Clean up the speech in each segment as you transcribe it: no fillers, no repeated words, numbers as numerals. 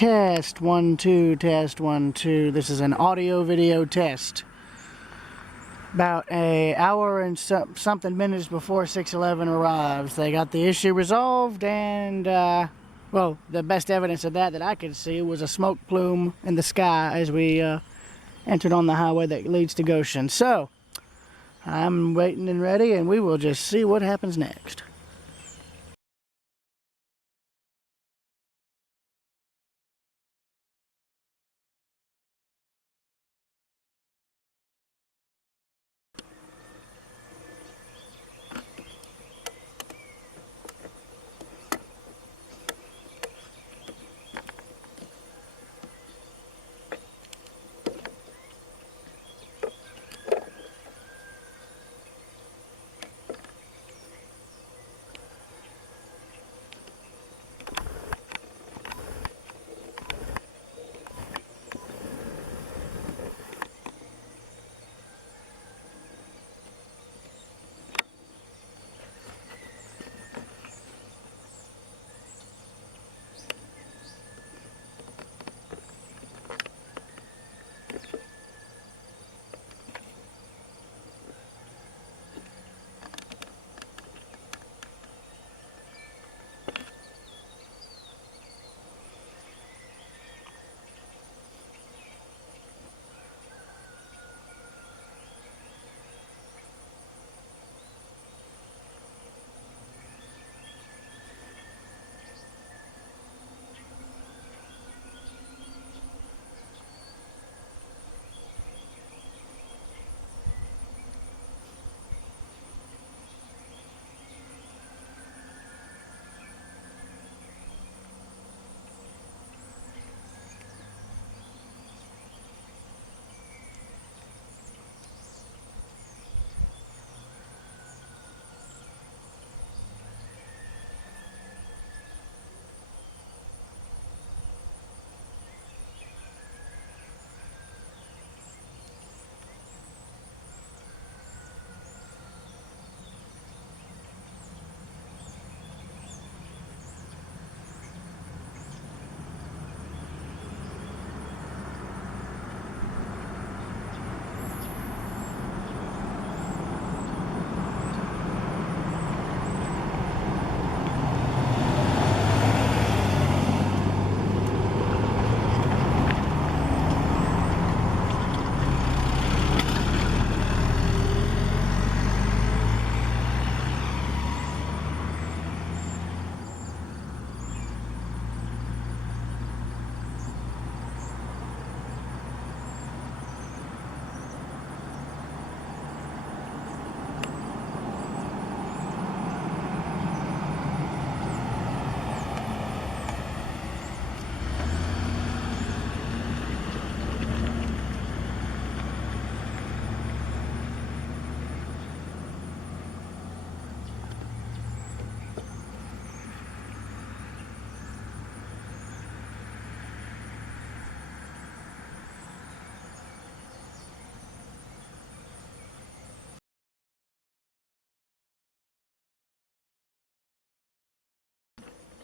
Test 1 2, test 1 2. This is an audio video test. About an hour and something minutes before 611 arrives, they got the issue resolved, and well, the best evidence of that I could see was a smoke plume in the sky as we entered on the highway that leads to Goshen. So I'm waiting and ready, and we will just see what happens next.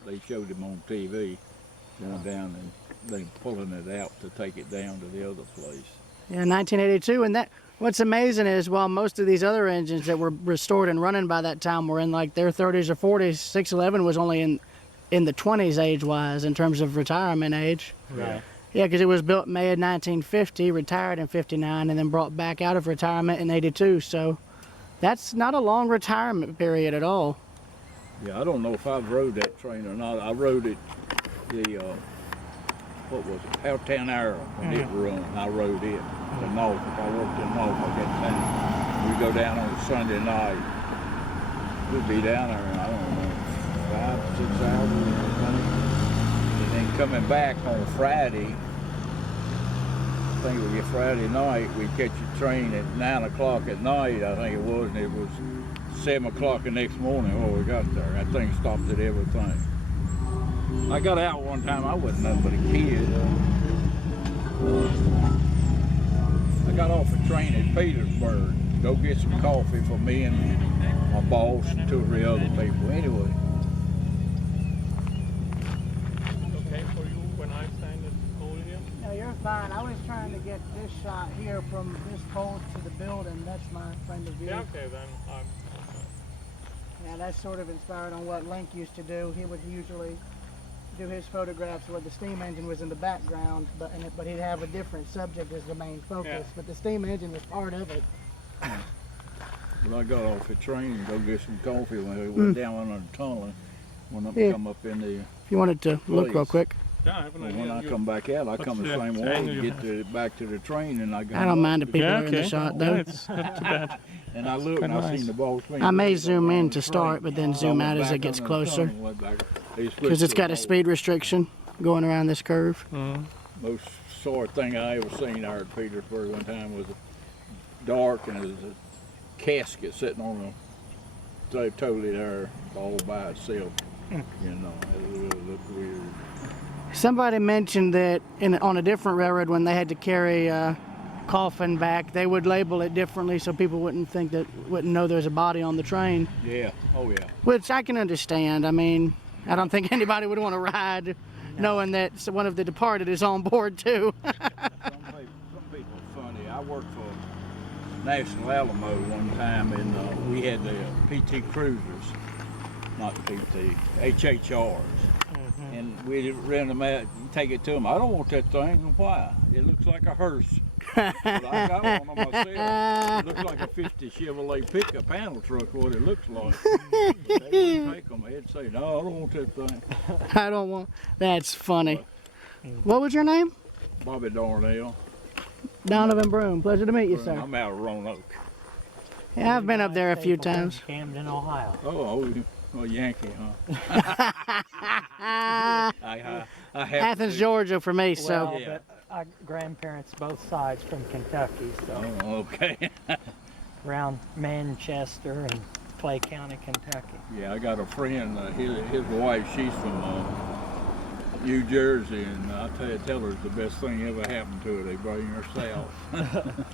They showed him on TV going down and they pulling it out to take it down to the other place. Yeah, 1982, and that what's amazing is while most of these other engines that were restored and running by that time were in like their 30s or 40s, 611 was only in the 20s age-wise in terms of retirement age. Right. Yeah, because it was built May of 1950, retired in 59, and then brought back out of retirement in 82. So that's not a long retirement period at all. Yeah, I don't know if I've rode that train or not. I rode it, what was it, Powhatan Arrow when it run. I rode it to Norfolk. I worked in Norfolk at that time. We go down on Sunday night. We'd be down there, I don't know, 5, 6 hours or something. And then coming back on Friday, I think it would be Friday night, we'd catch a train at 9 o'clock at night, I think it was, and it was 7 o'clock the next morning when we got there. That thing stopped at everything. I got out one time, I wasn't nothing but a kid. I got off a train at Petersburg to go get some coffee for me and my boss and 2 or 3 other people. Anyway. Okay for you when I say fine. I was trying to get this shot here from this pole to the building. That's my friend of view. Yeah, okay then. Yeah, that's sort of inspired on what Link used to do. He would usually do his photographs where the steam engine was in the background, but he'd have a different subject as the main focus. Yeah. But the steam engine was part of it. When I got off the train and go get some coffee when we went down under the tunnel, when I Yeah. come up in the, If you wanted to look real Please. quick. Yeah, I have an well, idea. when I You- come back out, I come the the same way angle to you get have? back to the train, and I got I don't mind the people Yeah, that are in the okay. shot Yeah, though. it's not too bad. And I looked and Kinda I nice. seen the boss man. I may going zoom down in the to start, train. but then So I zoom went out as back it gets under the closer. tunnel, went back. They switched Because it's to got a the speed restriction going around this curve. Most sore thing I ever seen out at Petersburg one time was dark and there was a casket sitting on the totally there all by itself. You know, it really looked weird. Somebody mentioned that on a different railroad when they had to carry a coffin back, they would label it differently so people wouldn't know there's a body on the train, Yeah, oh yeah. which I can understand. I mean, I don't think anybody would want to ride knowing that one of the departed is on board too. Some people are funny. I worked for National Alamo one time, and we had the PT Cruisers, not PT, HHRs. And we ran them out, take it to them. I don't want that thing. Why? It looks like a hearse. But I got one on myself. It looks like a 50 Chevrolet pickup panel truck, what it looks like. They wouldn't take them. They'd say, no, I don't want that thing. I don't want. That's funny. What was your name? Bobby Darnell. Donovan Broom. Pleasure to meet you, sir. I'm out of Roanoke. Yeah, I've been up there a few times. Camden, Ohio. Oh, Yankee, huh? I have Athens, to- Georgia for me, so. Well, Yeah. but our grandparents both sides from Kentucky, so Oh, okay. around Manchester and Clay County, Kentucky. Yeah, I got a friend. His wife, she's from New Jersey, and I tell her it's the best thing ever happened to her. They bring her south.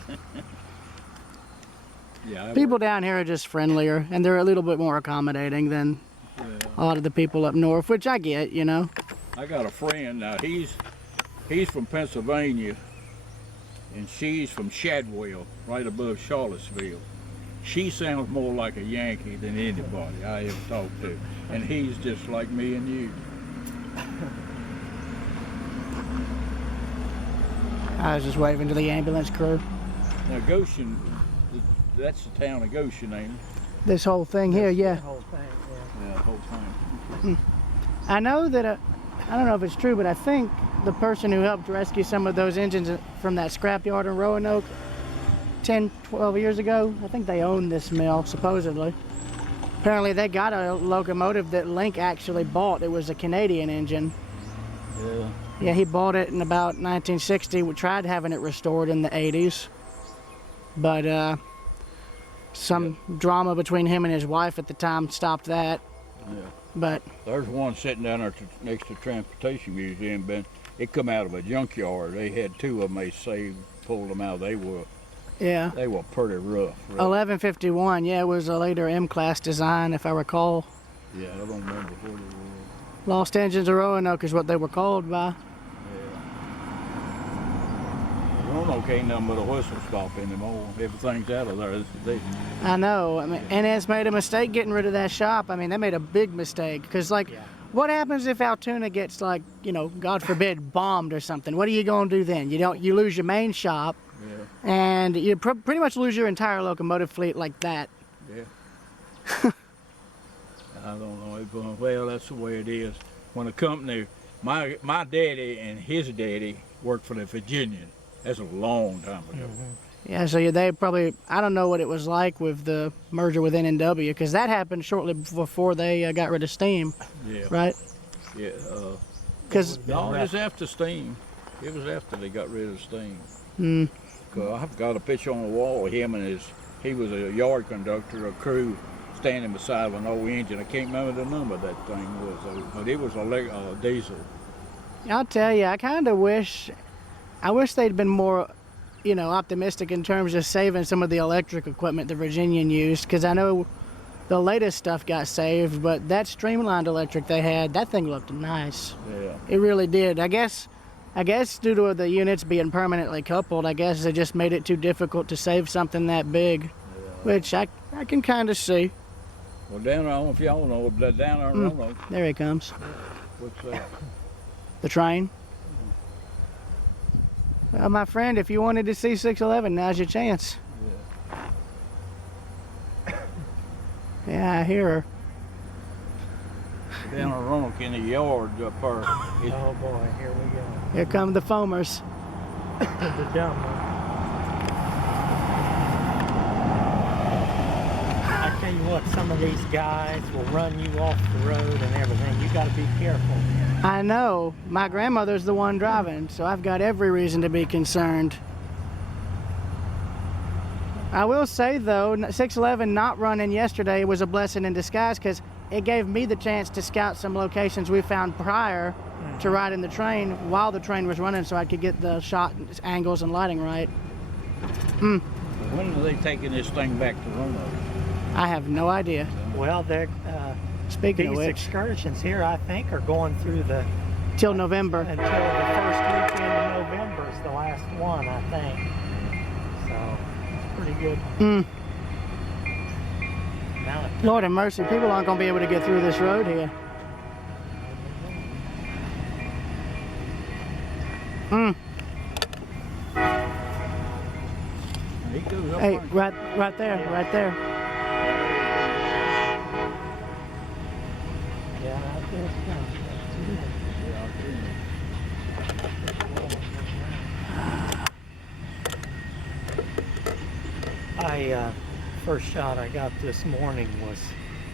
Yeah, People down here are just friendlier, and they're a little bit more accommodating than yeah. a lot of the people up north, which I get, you know. I got a friend now. He's from Pennsylvania, and she's from Shadwell, right above Charlottesville. She sounds more like a Yankee than anybody I ever talked to, and he's just like me and you. I was just waving to the ambulance crew. Now Goshen, that's the town of Goshen, ain't it? This whole thing here, yeah. The whole thing, yeah. Yeah, the whole time. I know that, I don't know if it's true, but I think the person who helped rescue some of those engines from that scrapyard in Roanoke 10, 12 years ago, I think they own this mill, supposedly. Apparently they got a locomotive that Link actually bought. It was a Canadian engine. Yeah. Yeah, he bought it in about 1960. We tried having it restored in the 80s. But some drama between him and his wife at the time stopped that. Yeah. But There's one sitting down there next to Transportation Museum, but it come out of a junkyard. They had two of them they saved, pulled them out. They were yeah, pretty rough. Really. 1151. Yeah, it was a later M-class design, if I recall. Yeah, I don't remember what it was. Lost Engines of Roanoke is what they were called by. Roanoke ain't nothing but a whistle stop anymore. Everything's out of there. I know. I mean, NS made a mistake getting rid of that shop. I mean, they made a big mistake because, like, Yeah. what happens if Altoona gets, like, you know, God forbid, bombed or something? What are you gonna do then? You lose your main shop, Yeah, and you pretty much lose your entire locomotive fleet like that. yeah. I don't know. Well, that's the way it is. When a company, my daddy and his daddy worked for the Virginian. That's a long time ago. Yeah, so they probably, I don't know what it was like with the merger with NNW, because that happened shortly before they got rid of Steam, Yeah, right? yeah. Because No, it was after Steam. It was after they got rid of Steam. mm, 'Cause I've got a picture on the wall of him and he was a yard conductor, a crew standing beside an old engine. I can't remember the number that thing was, but it was a diesel. I'll tell you, I wish they'd been more, you know, optimistic in terms of saving some of the electric equipment the Virginian used, because I know the latest stuff got saved, but that streamlined electric they had, that thing looked nice. Yeah. It really did. I guess I guess due to the units being permanently coupled, I guess they just made it too difficult to save something that big, which I can kind of see. Well, down there, I don't know if y'all know, but down there in Roanoke, There he comes. what's that? The train. Well, my friend, if you wanted to see 611, now's your chance. Yeah, I hear her. Down in Roanoke in the yard up there. Oh boy, here we go. Here come the foamers. The dumb one. I tell you what, some of these guys will run you off the road and everything. You got to be careful. I know. My grandmother's the one driving, so I've got every reason to be concerned. I will say, though, 611 not running yesterday was a blessing in disguise because it gave me the chance to scout some locations we found prior to riding the train while the train was running so I could get the shot angles and lighting right. When are they taking this thing back to Roanoke? I have no idea. Well, they're, Speaking of these which, excursions here, I think, are going through the till November. until the first weekend of November is the last one, I think. So it's pretty good. Now, Lord have mercy, people aren't going to be able to get through this road here. He goes up Hey, there. right there, right there. yeah, out there it's coming. First shot I got this morning was,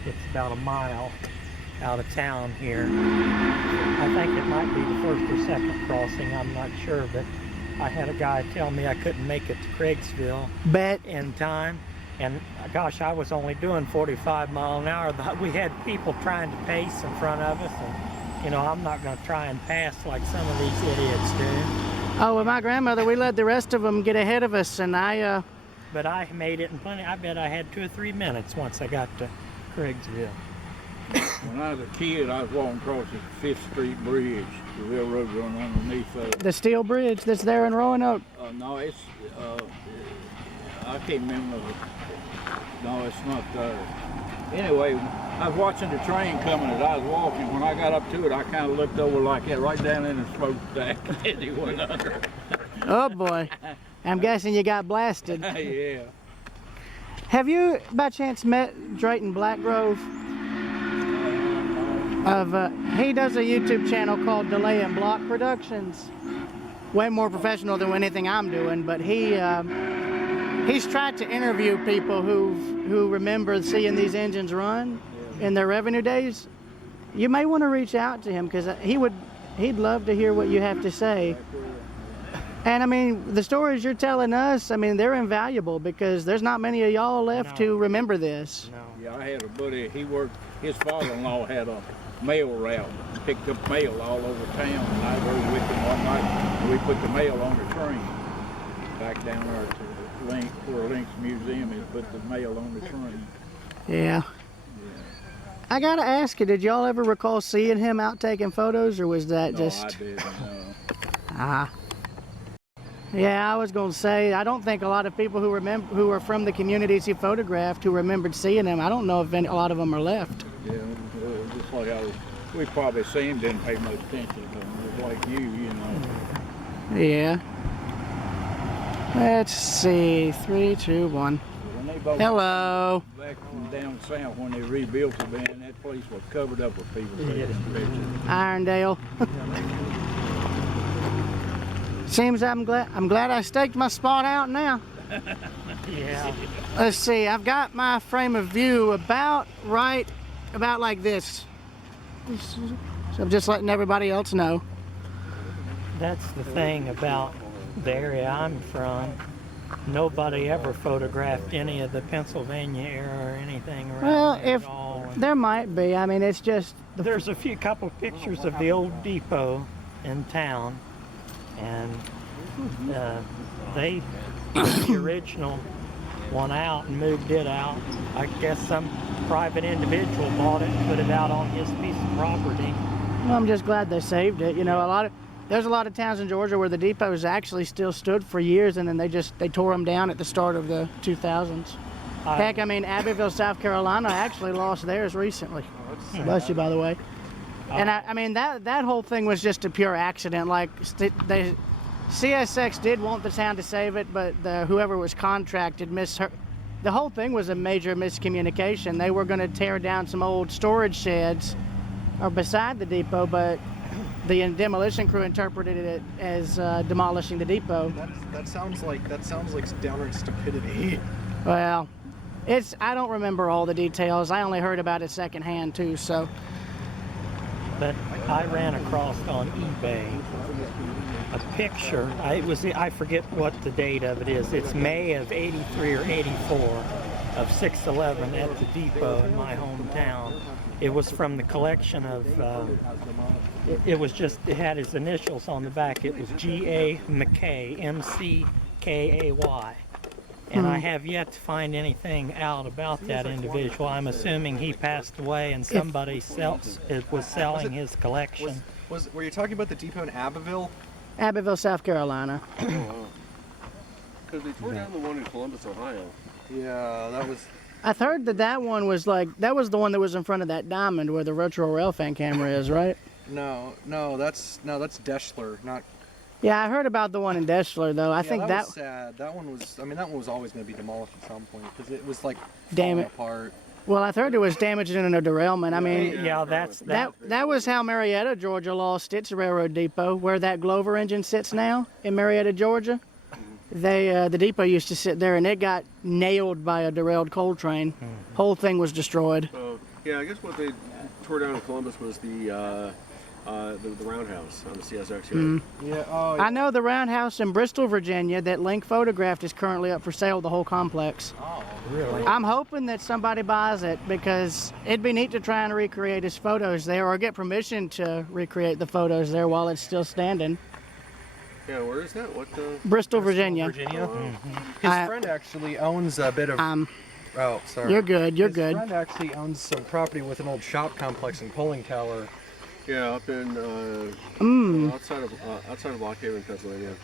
it's about a mile out of town here. I think it might be the first or second crossing, I'm not sure, but I had a guy tell me I couldn't make it to Craigsville Bet. in time. And gosh, I was only doing 45 mile an hour. We had people trying to pace in front of us, and you know, I'm not going to try and pass like some of these idiots do. Oh, with my grandmother, we let the rest of them get ahead of us, and But I made it in plenty. I bet I had 2 or 3 minutes once I got to Craigsville. When I was a kid, I was walking across the 5th Street Bridge. The railroad run underneath of it. the steel bridge that's there in Roanoke. No, it's, I can't remember. No, it's not there. Anyway, I was watching the train coming as I was walking. When I got up to it, I kind of looked over like that, right down in the smokestack, and he went under. Oh boy, I'm guessing you got blasted. Yeah. Have you, by chance, met Drayton Blackgrove? He does a YouTube channel called Delay and Block Productions. Way more professional than anything I'm doing, but he's tried to interview people who remember seeing these engines run in their revenue days. You may want to reach out to him because he'd love to hear what you have to say. And I mean, the stories you're telling us, I mean, they're invaluable because there's not many of y'all left to remember this. No. Yeah, I had a buddy, his father-in-law had a mail route, picked up mail all over town, and I rode with him one night, and we put the mail on the train, back down there to the Link, where Link's Museum is, put the mail on the train. Yeah. I gotta ask you, did y'all ever recall seeing him out taking photos, or was that No, just... I didn't, Ah. Yeah, I was gonna say, I don't think a lot of people who are from the communities he photographed who remembered seeing him, I don't know if a lot of them are left. Yeah, just like we probably seen him, didn't pay much attention to him, just like you know. Yeah. Let's see, 3, 2, 1. When they both Hello. back from down south, when they rebuilt the band, that place was covered up with people taking pictures. Irondale. Seems I'm glad I staked my spot out now. Yeah. Let's see, I've got my frame of view about like this. So I'm just letting everybody else know. That's the thing about the area I'm from. Nobody ever photographed any of the Pennsylvania era or anything around Well, there if at all. And there might be, I mean, it's just, there's a couple pictures of the old depot in town, and they took the original one out and moved it out. I guess some private individual bought it and put it out on his piece of property. well, I'm just glad they saved it. You know, a there's a lot of towns in Georgia where the depots actually still stood for years, and then they tore them down at the start of the 2000s. Heck, I mean, Abbeville, South Carolina actually lost theirs recently. Bless you, by the way. And I mean, that whole thing was just a pure accident. Like, the CSX did want the town to save it, but whoever was contracted misheard. The whole thing was a major miscommunication. They were going to tear down some old storage sheds or beside the depot, but the demolition crew interpreted it as demolishing the depot. That sounds like downright stupidity. Well, I don't remember all the details. I only heard about it secondhand too, so. But I ran across on eBay a picture. I forget what the date of it is. It's May of '83 or '84 of 611 at the depot in my hometown. It was from the collection of. It had his initials on the back. It was G.A. McKay, M-C-K-A-Y. And I have yet to find anything out about that individual. I'm assuming he passed away and somebody was selling his collection. Were you talking about the depot in Abbeville? Abbeville, South Carolina. Because they tore down the one in Columbus, Ohio. Yeah, that was. I've heard that one was that was the one that was in front of that diamond where the retro rail fan camera is, right? No, that's Deschler, not. Yeah, I heard about the one in Deschler though. I think that was sad. That one was. I mean, that one was always going to be demolished at some point because it was like Damn falling it. apart. Well, I heard it was damaged in a derailment. I mean, Yeah, that was how Marietta, Georgia lost its railroad depot, where that Glover engine sits now in Marietta, Georgia. The depot used to sit there, and it got nailed by a derailed coal train. Whole thing was destroyed. Yeah, I guess what they tore down in Columbus was the roundhouse on the CSX yard. Yeah. Oh. I know the roundhouse in Bristol, Virginia, that Link photographed is currently up for sale. The whole complex. Oh. really. I'm hoping that somebody buys it because it'd be neat to try and recreate his photos there, or get permission to recreate the photos there while it's still standing. Yeah, where is that? What? Bristol, Virginia. His friend actually owns a bit of. Oh, sorry. You're good. You're His good. friend actually owns some property with an old shop complex in Polling Tower. Yeah, up in outside of Lock Haven, Pennsylvania.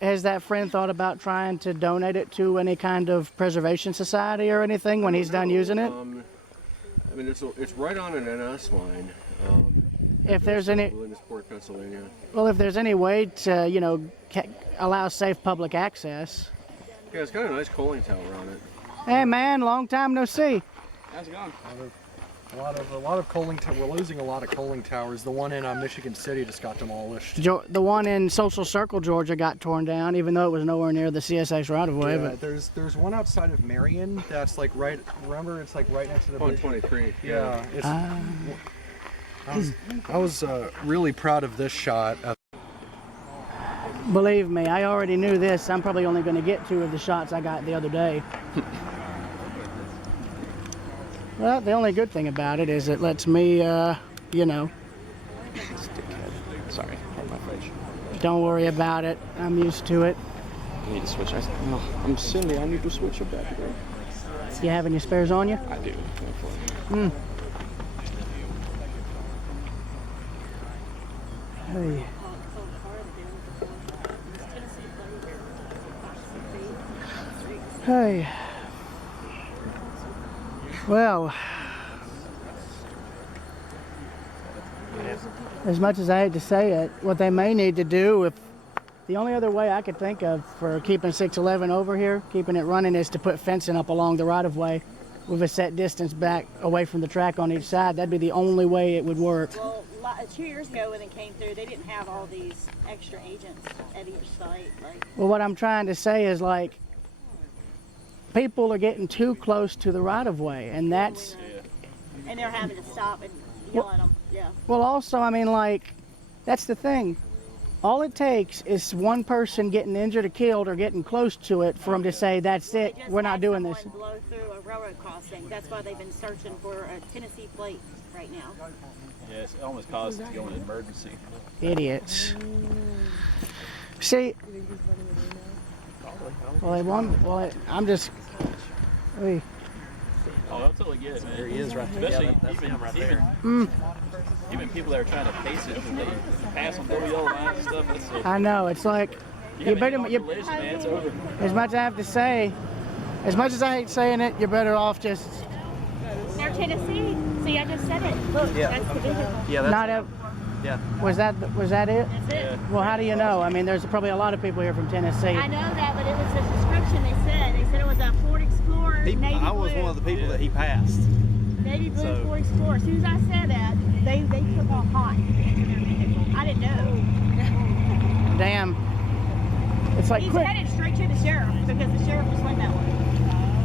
Has that friend thought about trying to donate it to any kind of preservation society or anything when he's done using it? I mean, it's right on an NS line. If there's any, Williamsport, Pennsylvania. well, if there's any way to, allow safe public access. Yeah, it's got a nice coaling tower on it. Hey man, long time no see. How's it going? A lot of coaling. We're losing a lot of coaling towers. The one in Michigan City just got demolished. The one in Social Circle, Georgia, got torn down, even though it was nowhere near the CSX right of way. Yeah, But there's one outside of Marion that's like right. Remember, it's like right next to the bridge. 123. Yeah. It's, I was really proud of this shot. believe me, I already knew this. I'm probably only going to get 2 of the shots I got the other day. Well, the only good thing about it is it lets me, Sorry, hit my fridge. don't worry about it. I'm used to it. I need to switch. I'm Cindy. I need to switch a battery. You have any spares on you? I do. Hey. Hey. Well, as much as I hate to say it, what they may need to do, if the only other way I could think of for keeping 611 over here, keeping it running, is to put fencing up along the right of way with a set distance back away from the track on each side. That'd be the only way it would work. Well, 2 years ago when it came through, they didn't have all these extra agents at each site. Well, what I'm trying to say is, people are getting too close to the right of way, and that's. And they're having to stop and yell at them. Yeah. Well, also, I mean, that's the thing. All it takes is one person getting injured or killed or getting close to it for them to say, that's it, we're not doing this. Blow through a railroad crossing. That's why they've been searching for a Tennessee plate right now. Yes, it almost caused it to go into emergency. Idiots. See, I'm just. Oh, I'll totally get it, man. There he is right there. Especially Yeah, that's him right there. Even people that are trying to pace it, they pass on double yellow lines and stuff. That's so. I know, it's like, you better, Collision, man, it's over. as much as I have to say, as much as I hate saying it, you're better off just Near Tennessee. See, I just said it. Look, that's the vehicle. Yeah, that's not have. yeah. Was that it? That's it. Well, how do you know? I mean, there's probably a lot of people here from Tennessee. I know that, but it was the description they said. They said it was a Ford Explorer, navy I was blue. one of the people that he passed. Navy blue So- Ford Explorer. As soon as I said that, they took off hot. I didn't know. Damn. It's like He's quick. headed straight to the sheriff because the sheriff just went that way.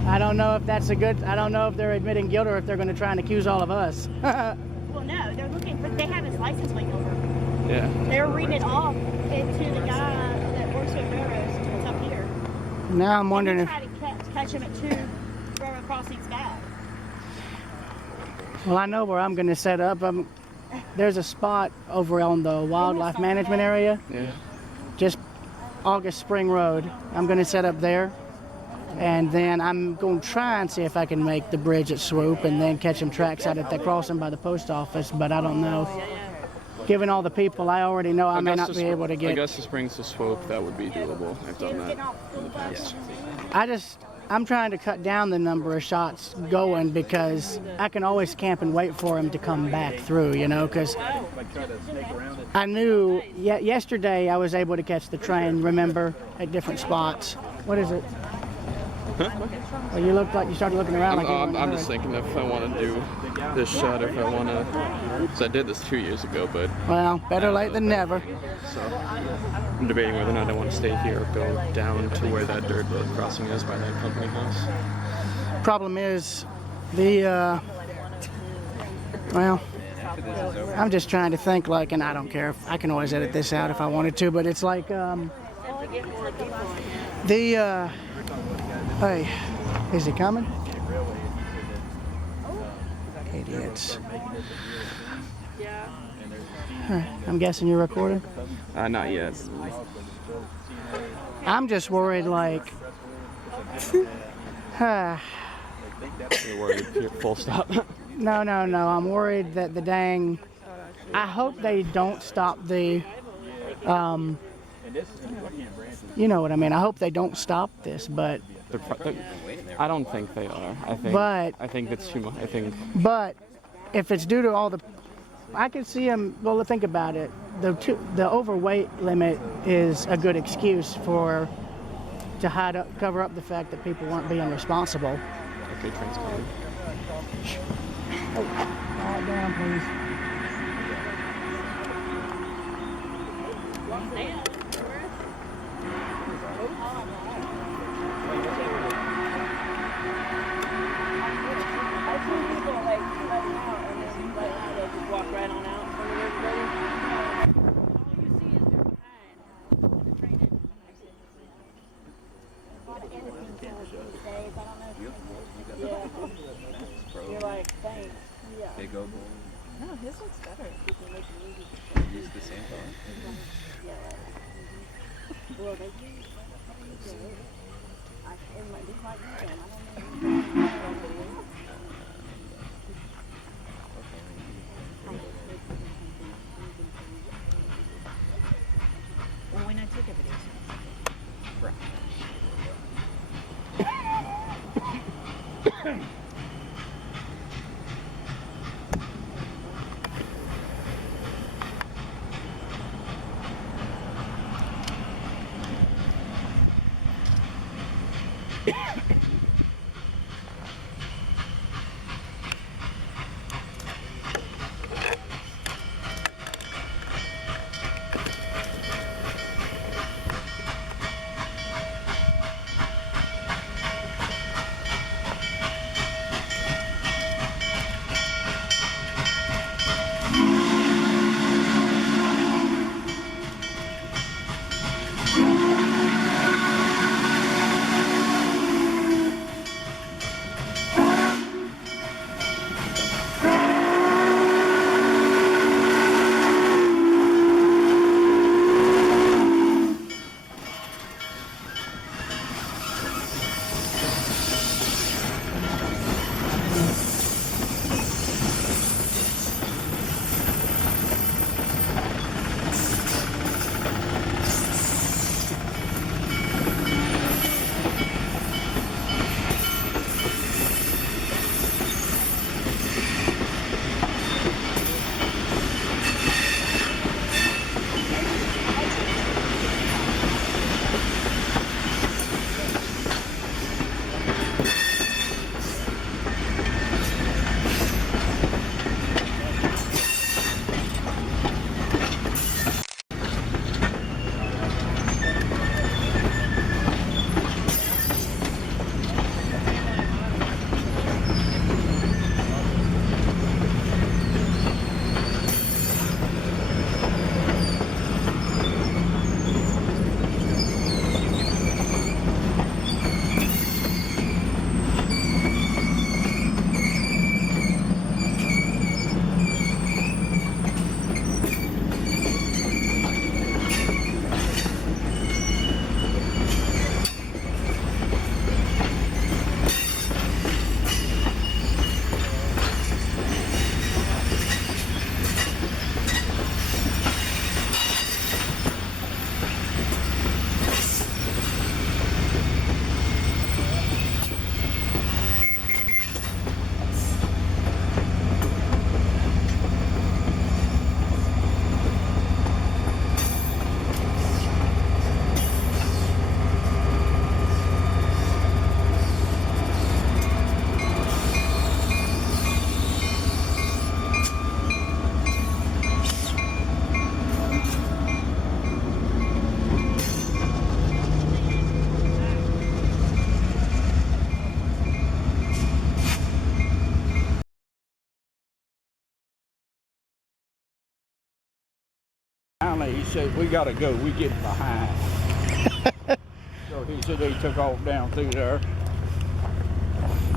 I don't know if that's a good. I don't know if they're admitting guilt or if they're going to try and accuse all of us. Well, no, they're looking, but they have his license plate number. Yeah. They're reading it off into the guy that works with railroads that's up here. Now I'm wondering And if. they try to catch him at 2 railroad crossings back. Well, I know where I'm going to set up. There's a spot over on the wildlife management area, Yeah. just August Spring Road. I'm going to set up there, and then I'm going to try and see if I can make the bridge at Swoop, and then catch some tracks out at the crossing by the post office. But I don't know. Given all the people, I already know I may not be able to get. Augusta Springs to Swope, that would be doable. I've done that in the past. I'm trying to cut down the number of shots going because I can always camp and wait for him to come back through, you know, because I knew yesterday I was able to catch the train, remember, at different spots. What is it? Well, you looked like you started looking around like you were in a I'm just hurry. thinking if I want to do this shot, if I want to, because I did this 2 years ago, but Well, better late than never. so I'm debating whether or not I want to stay here or go down to where that dirt road crossing is by that company house. Problem is, well, I'm just trying to think like, and I don't care if I can always edit this out if I wanted to, but it's like, hey, is he coming? Idiots. Alright, I'm guessing you're recording? Not yet. I'm just worried like, You're worried. You're full stop. no, I'm worried that the dang, I hope they don't stop the, you know what I mean, I hope they don't stop this, but I don't think they are. But- I think it's too much. I think But if it's due to all the, I can see them. Well, think about it. The overweight limit is a good excuse to cover up the fact that people weren't being responsible. okay, train's coming. Quiet down, please. You're like, thanks. Yeah. Big old boy. No, his looks better. Use the same car. Well, they use it might be quite good. I don't know. Well, when I took it, funny. He said, we got to go. We get behind. So he said they took off down through there.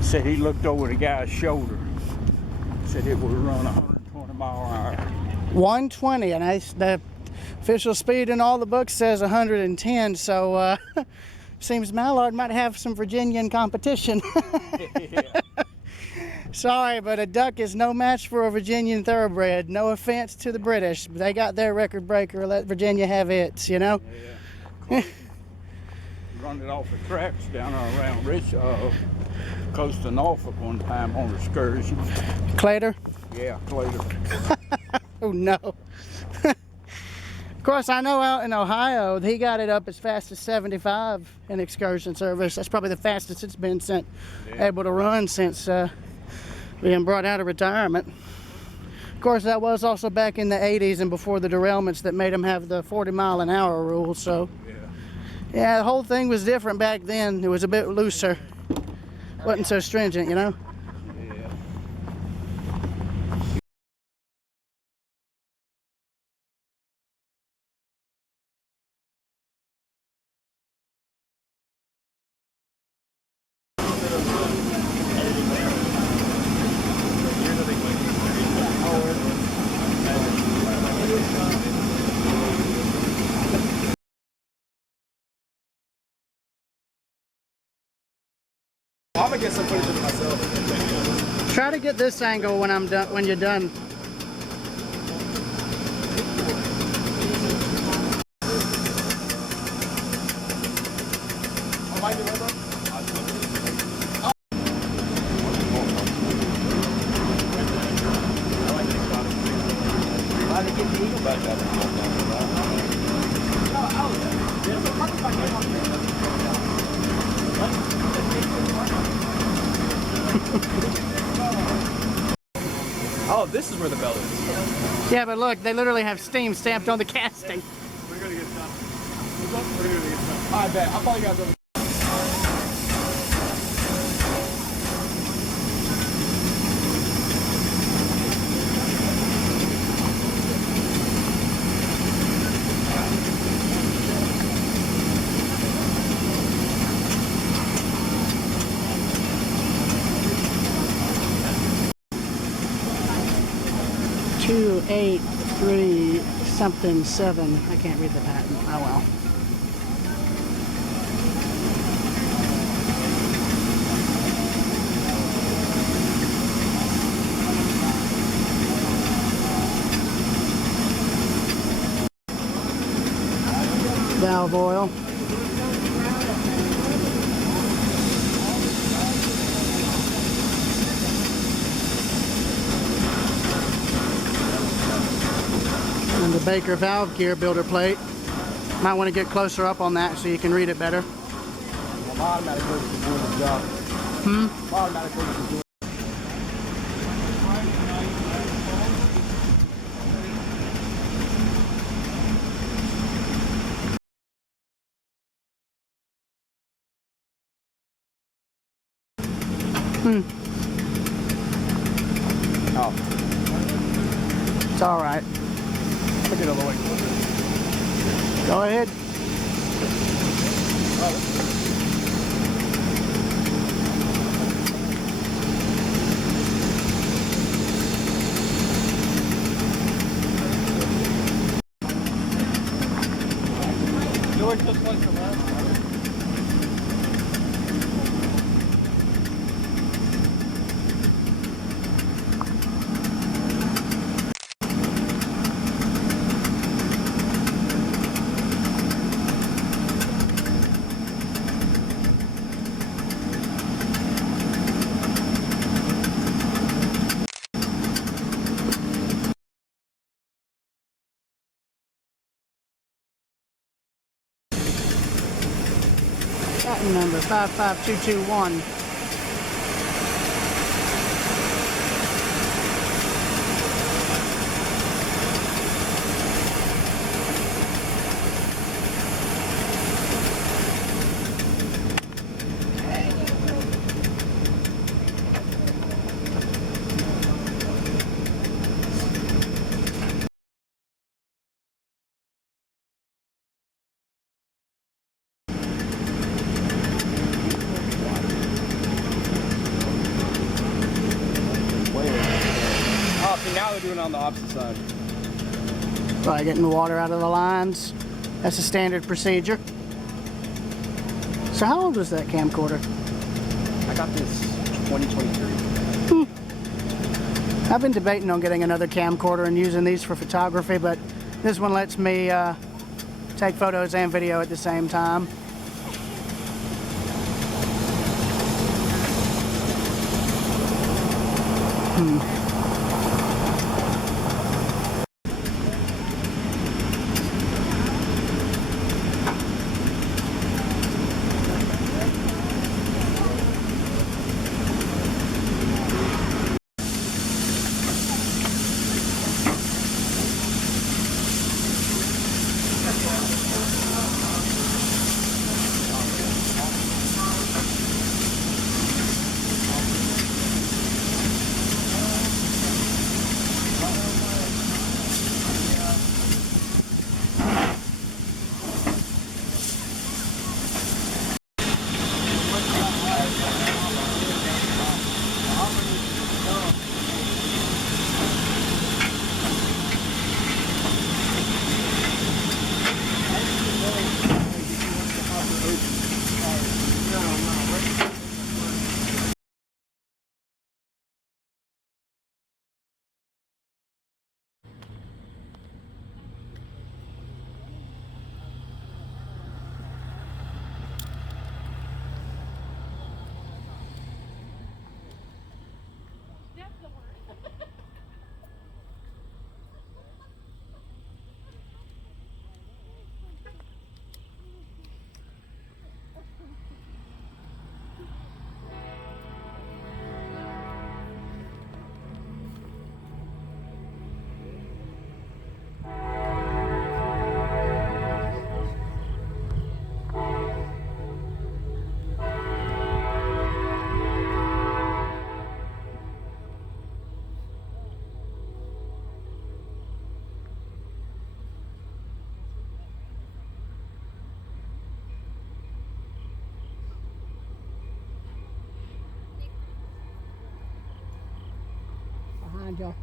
Said he looked over the guy's shoulder. Said it would run 120 mile an hour. 120, and the official speed in all the books says 110. So seems Mallard might have some Virginian competition. Sorry, but a duck is no match for a Virginian thoroughbred. No offense to the British. They got their record breaker. Let Virginia have its, you know? Yeah. Run it off the tracks down around close to Norfolk one time on excursion. Clater? Yeah, Clater. Oh, no. Of course, I know out in Ohio, he got it up as fast as 75 in excursion service. That's probably the fastest it's been able to run since being brought out of retirement. Of course, that was also back in the 80s and before the derailments that made them have the 40-mile-an-hour rule. So, yeah, the whole thing was different back then. It was a bit looser. Wasn't so stringent, you know? I'm gonna get some footage of it myself. Try to get this angle when I'm done. When you're done. Oh, this is where the bell is. Yeah, but look, they literally have steam stamped on the casting. We're gonna get done. We're gonna get done. I bet. I'll probably got them. Two, 8, 3, something, 7. I can't read the patent. Oh well. Valve oil. And the Baker valve gear builder plate. Might want to get closer up on that so you can read it better. Automatic purchase is doing the job. Automatic purchase is doing. Oh. It's all right. Look at it all the way. Go ahead. George just went from last time. Patent number 55221. opposite side. By getting the water out of the lines. That's a standard procedure. So how old was that camcorder? I got this 2023. I've been debating on getting another camcorder and using these for photography, but this one lets me take photos and video at the same time. Behind you.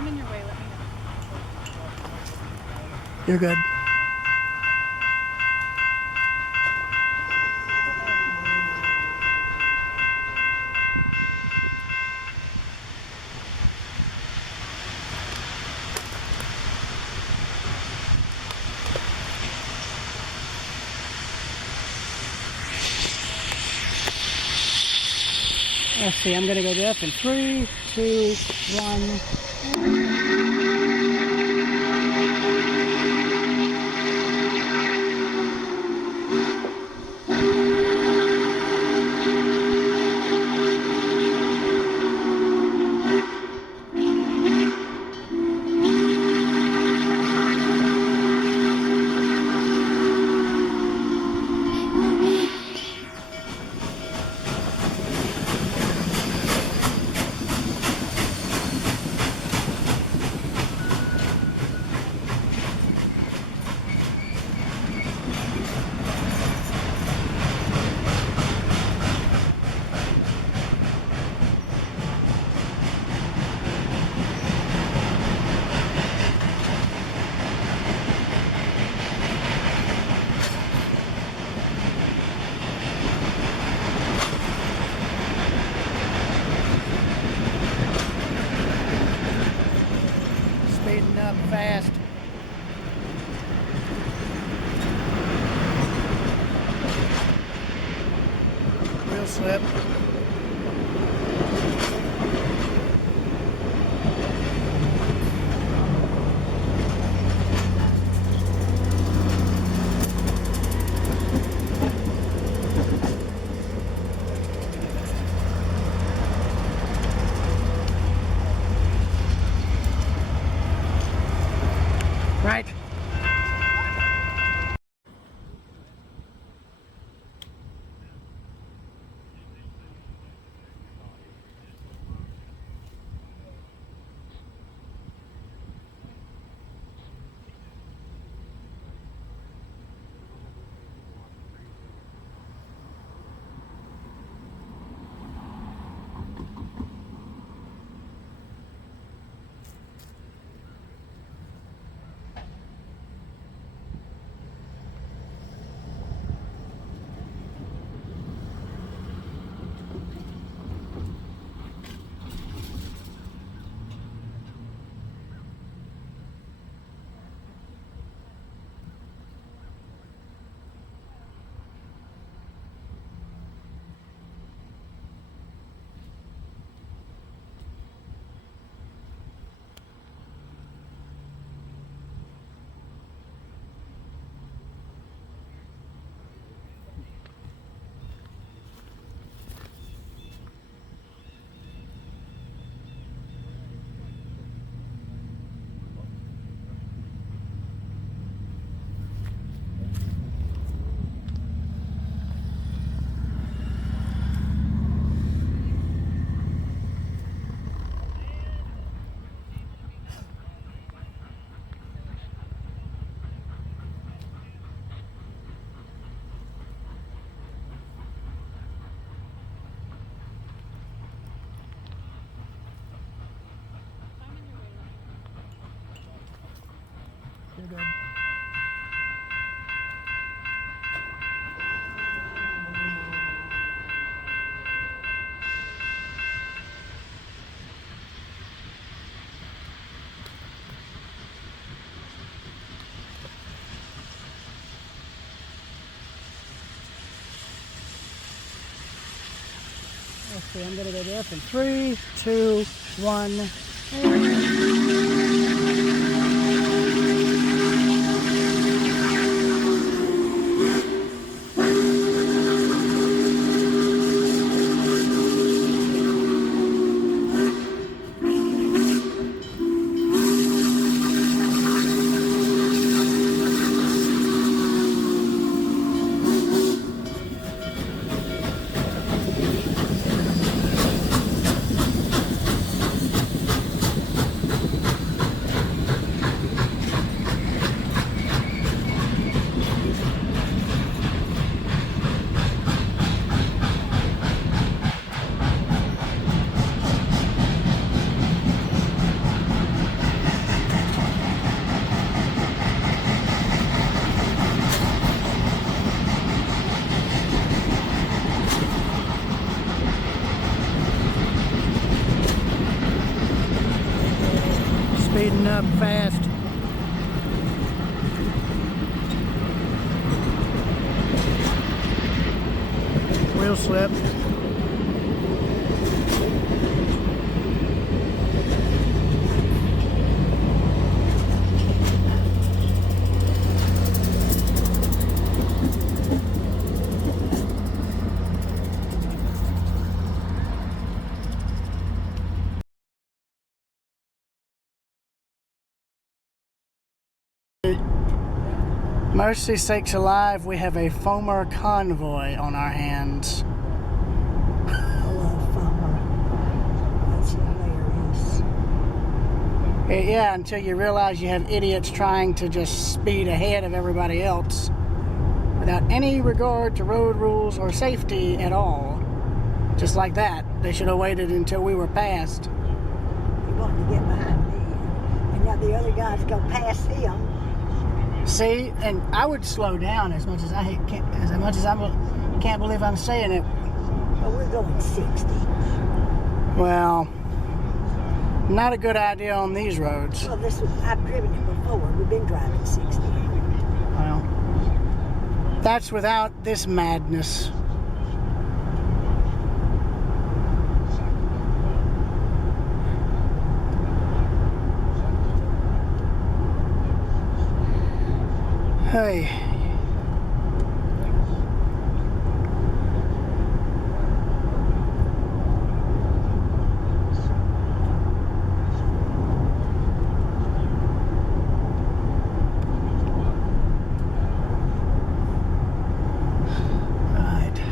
I'm in your way. Let me know. You're good. Let's see, I'm gonna go deaf in 3, 2, 1. Speeding up fast. Real slip. Right. You're good. Let's see, I'm gonna go deaf in 3, 2, 1. speeding up fast. Wheel slip. Mercy sakes alive, we have a Foamer convoy on our hands. I love Foamer. That's hilarious. Yeah, until you realize you have idiots trying to just speed ahead of everybody else without any regard to road rules or safety at all. Just like that. They should have waited until we were passed. He wanted to get behind me. And now the other guy's going to pass him. See, and I would slow down as much as I can't believe I'm saying it. But we're going 60. Well, not a good idea on these roads. Well, I've driven it before. We've been driving 60. Well, that's without this madness. Hey. Right.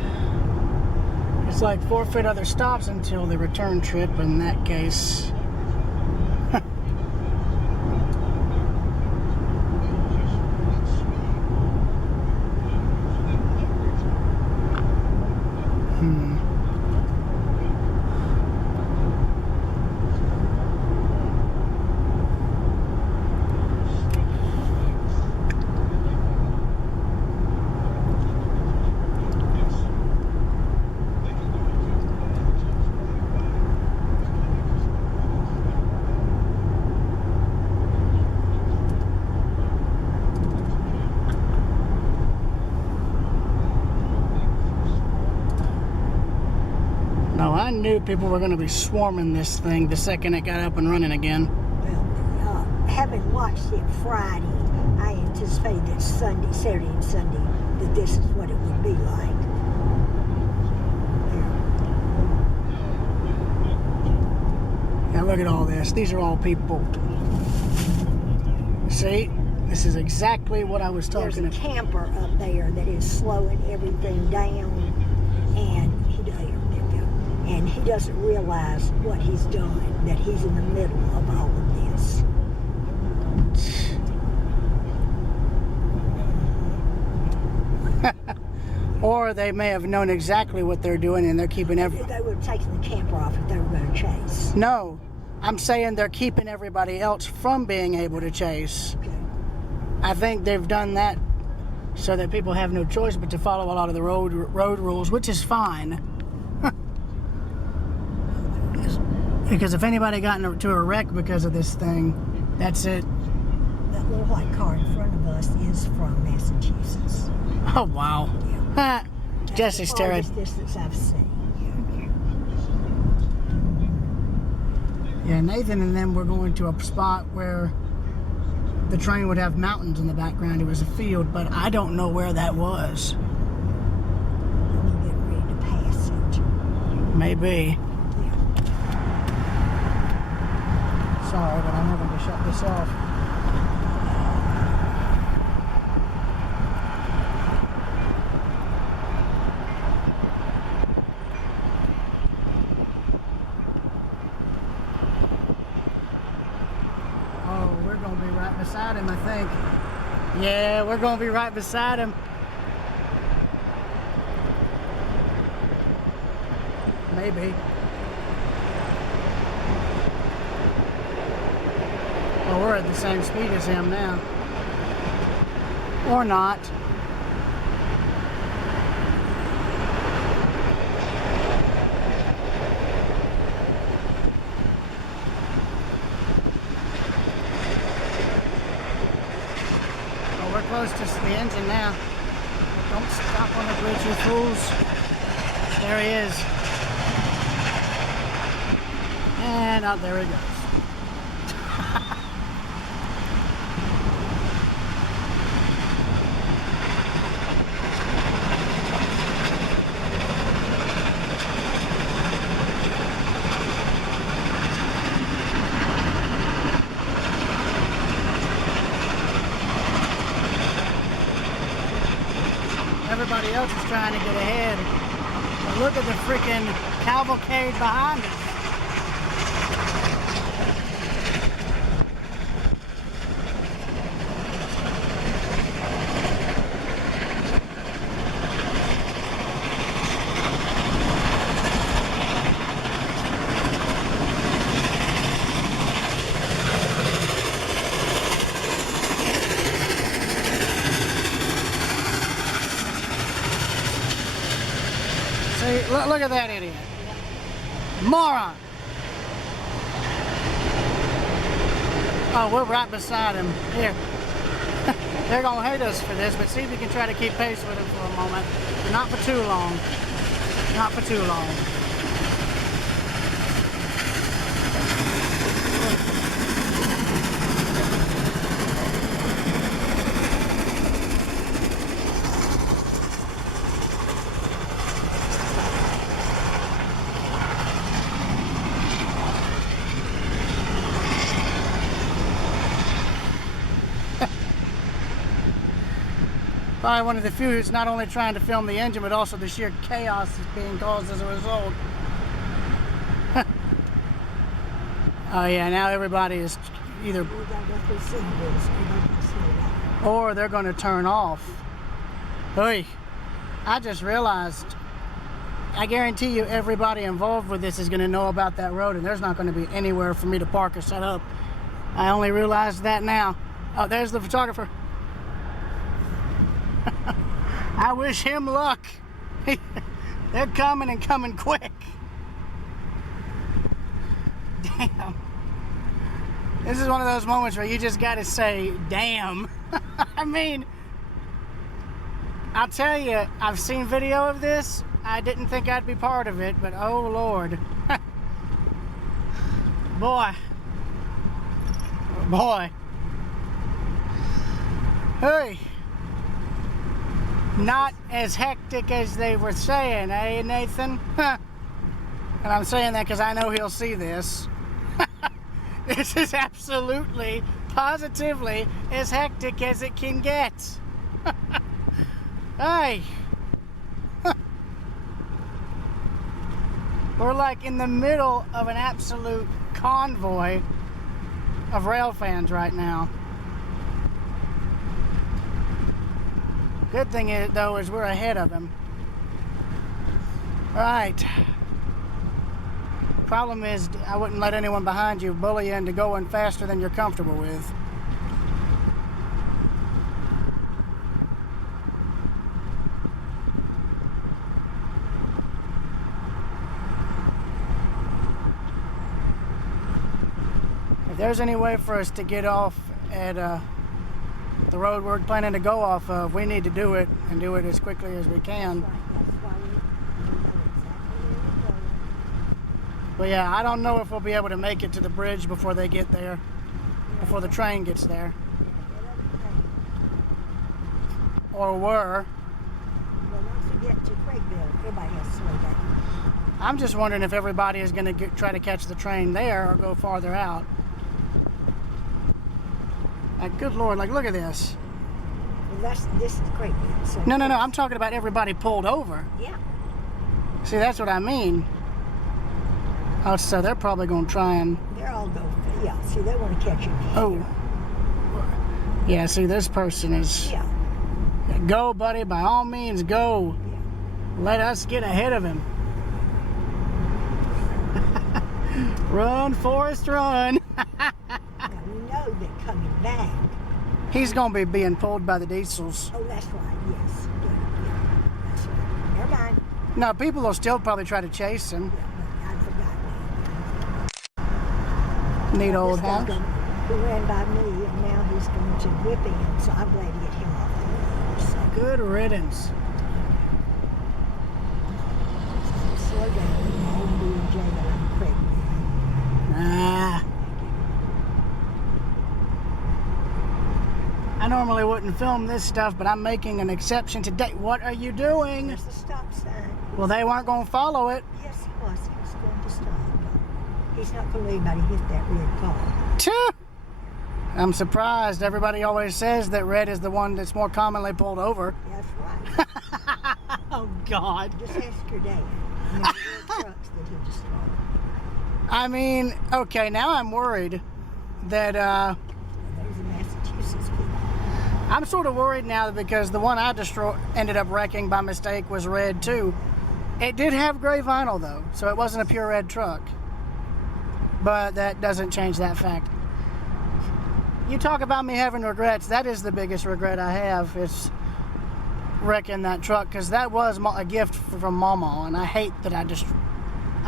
It's like forfeit other stops until the return trip in that case. No, I knew people were going to be swarming this thing the second it got up and running again. Well, having watched it Friday, I anticipated that Saturday and Sunday, that this is what it would be like. Now look at all this. These are all people. See? This is exactly what I was talking about. There's a camper up there that is slowing everything down, and he doesn't realize what he's done, that he's in the middle of all of this. Or they may have known exactly what they're doing and they're keeping They would have taken the camper off if they were going to chase. No, I'm saying they're keeping everybody else from being able to chase. Okay. I think they've done that so that people have no choice but to follow a lot of the road rules, which is fine. Because if anybody got into a wreck because of this thing, that's it. That little white car in front of us is from Massachusetts. Oh, wow. Yeah. Jesse's That's the terrible. farthest distance I've seen. Yeah, Nathan and them were going to a spot where the train would have mountains in the background. It was a field, but I don't know where that was. I'm getting ready to pass it. Maybe. Sorry, but I'm having to shut this off. Oh, we're going to be right beside him, I think. Yeah, we're going to be right beside him. Maybe. Well, we're at the same speed as him now. Or not. close to the engine now. Don't stop on the bridge, you fools. There he is. And out there he goes. Everybody else is trying to get ahead. But look at the freaking cavalcade behind us. See, look at that idiot. Moron. Oh, we're right beside him. Here. They're going to hate us for this, but see if you can try to keep pace with him for a moment. Not for too long. Not for too long. Probably one of the few who's not only trying to film the engine, but also the sheer chaos that's being caused as a result. Oh yeah, now everybody is either... or they're going to turn off. Hey, I just realized, I guarantee you everybody involved with this is going to know about that road, and there's not going to be anywhere for me to park or set up. I only realized that now. Oh, there's the photographer. I wish him luck. They're coming and coming quick. Damn. This is one of those moments where you just gotta say, damn. I mean, I'll tell you, I've seen video of this. I didn't think I'd be part of it, but oh Lord. Boy. Boy. Hey. Not as hectic as they were saying, eh, Nathan? And I'm saying that because I know he'll see this. This is absolutely, positively as hectic as it can get. Hey. We're like in the middle of an absolute convoy of rail fans right now. Good thing is, though, is we're ahead of him. Right. Problem is, I wouldn't let anyone behind you bully you into going faster than you're comfortable with. If there's any way for us to get off at the road we're planning to go off of, we need to do it and do it as quickly as we can. But yeah, I don't know if we'll be able to make it to the bridge before they get there, before the train gets there. Or were. Well, once we get to Craigville, everybody has to slow down. I'm just wondering if everybody is going to try to catch the train there or go farther out. Like, good Lord, like, look at this. Well, this is Craigville. So No, I'm talking about everybody pulled over. yeah. See, that's what I mean. Oh, so they're probably going to try and... They're all going, yeah, see, they want to catch you. Oh. Yeah, see, this person is... Yeah. Go, buddy, by all means, go. Yeah. Let us get ahead of him. Run, Forrest, run. Now, we know that coming back. He's going to be being pulled by the diesels. Oh, that's right, yes. Yeah, that's right. Never mind. No, people will still probably try to chase him. Yeah, I forgot. Neat old This guy's house. gonna- who ran by me, and now he's going to whip him, so I'm glad to get him off the road. So Good riddance. slow down. I won't be in jail. I'm pregnant. Nah. I normally wouldn't film this stuff, but I'm making an exception today. What are you doing? There's the stop sign. Well, they weren't going to follow it. Yes, he was. He was going to stop. He's not going to let anybody hit that red car. Tch! I'm surprised. Everybody always says that red is the one that's more commonly pulled over. That's right. Oh, God. Just ask your dad. How many red trucks that he destroyed? I mean, okay, now I'm worried that, Those are Massachusetts people. I'm sort of worried now because the one I ended up wrecking by mistake was red too. It did have gray vinyl though, so it wasn't a pure red truck. But that doesn't change that fact. You talk about me having regrets, that is the biggest regret I have, is wrecking that truck, because that was a gift from Mama, and I hate that I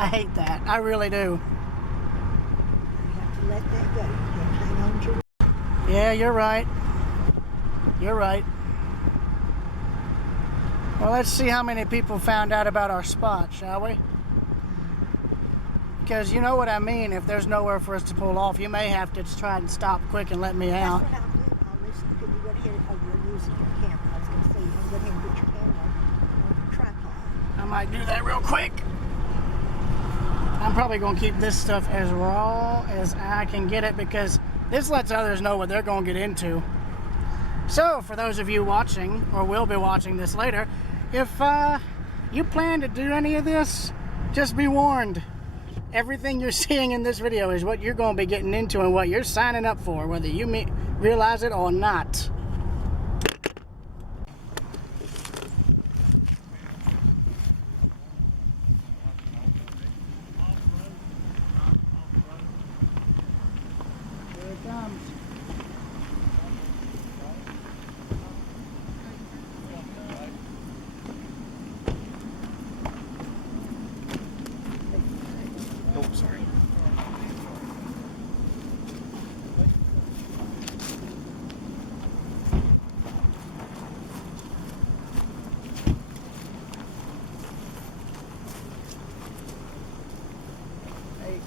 hate that. I really do. You have to let that go. You can hang on to. Yeah, you're right. You're right. Well, let's see how many people found out about our spot, shall we? Because you know what I mean, if there's nowhere for us to pull off, you may have to just try and stop quick and let me out. That's what I'll do. I'll listen. Can you go ahead? Oh, you're using your camera. I was going to say, you can go ahead and put your camera on the tripod. I might do that real quick. I'm probably going to keep this stuff as raw as I can get it, because this lets others know what they're going to get into. So, for those of you watching, or will be watching this later, if you plan to do any of this, just be warned. Everything you're seeing in this video is what you're going to be getting into and what you're signing up for, whether you realize it or not. Here it comes. Oh, sorry. Hey.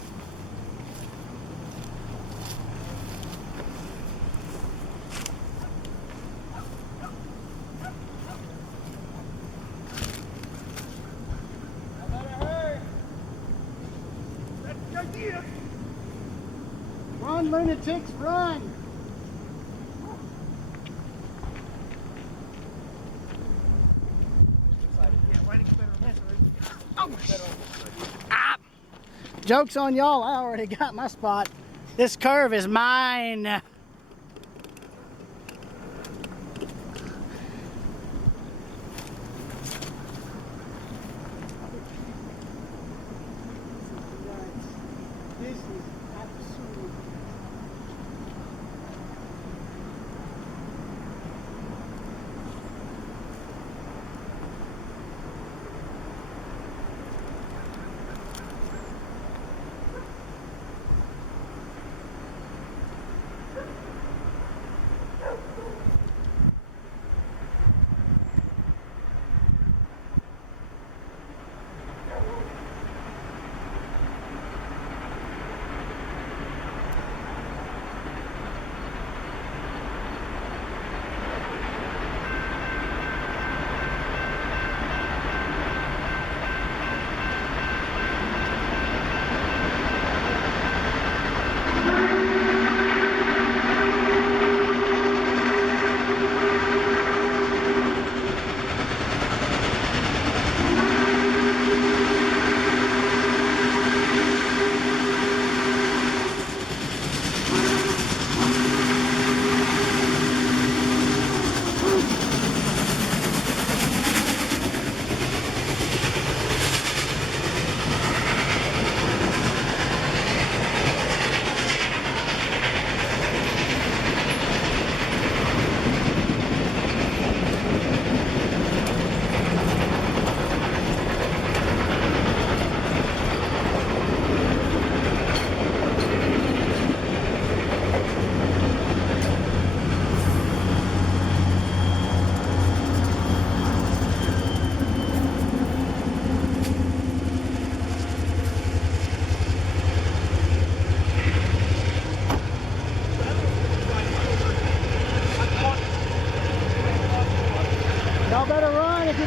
Run, lunatics, run! Oh, ah. Joke's on y'all, I already got my spot. This curve is mine. This is absurd.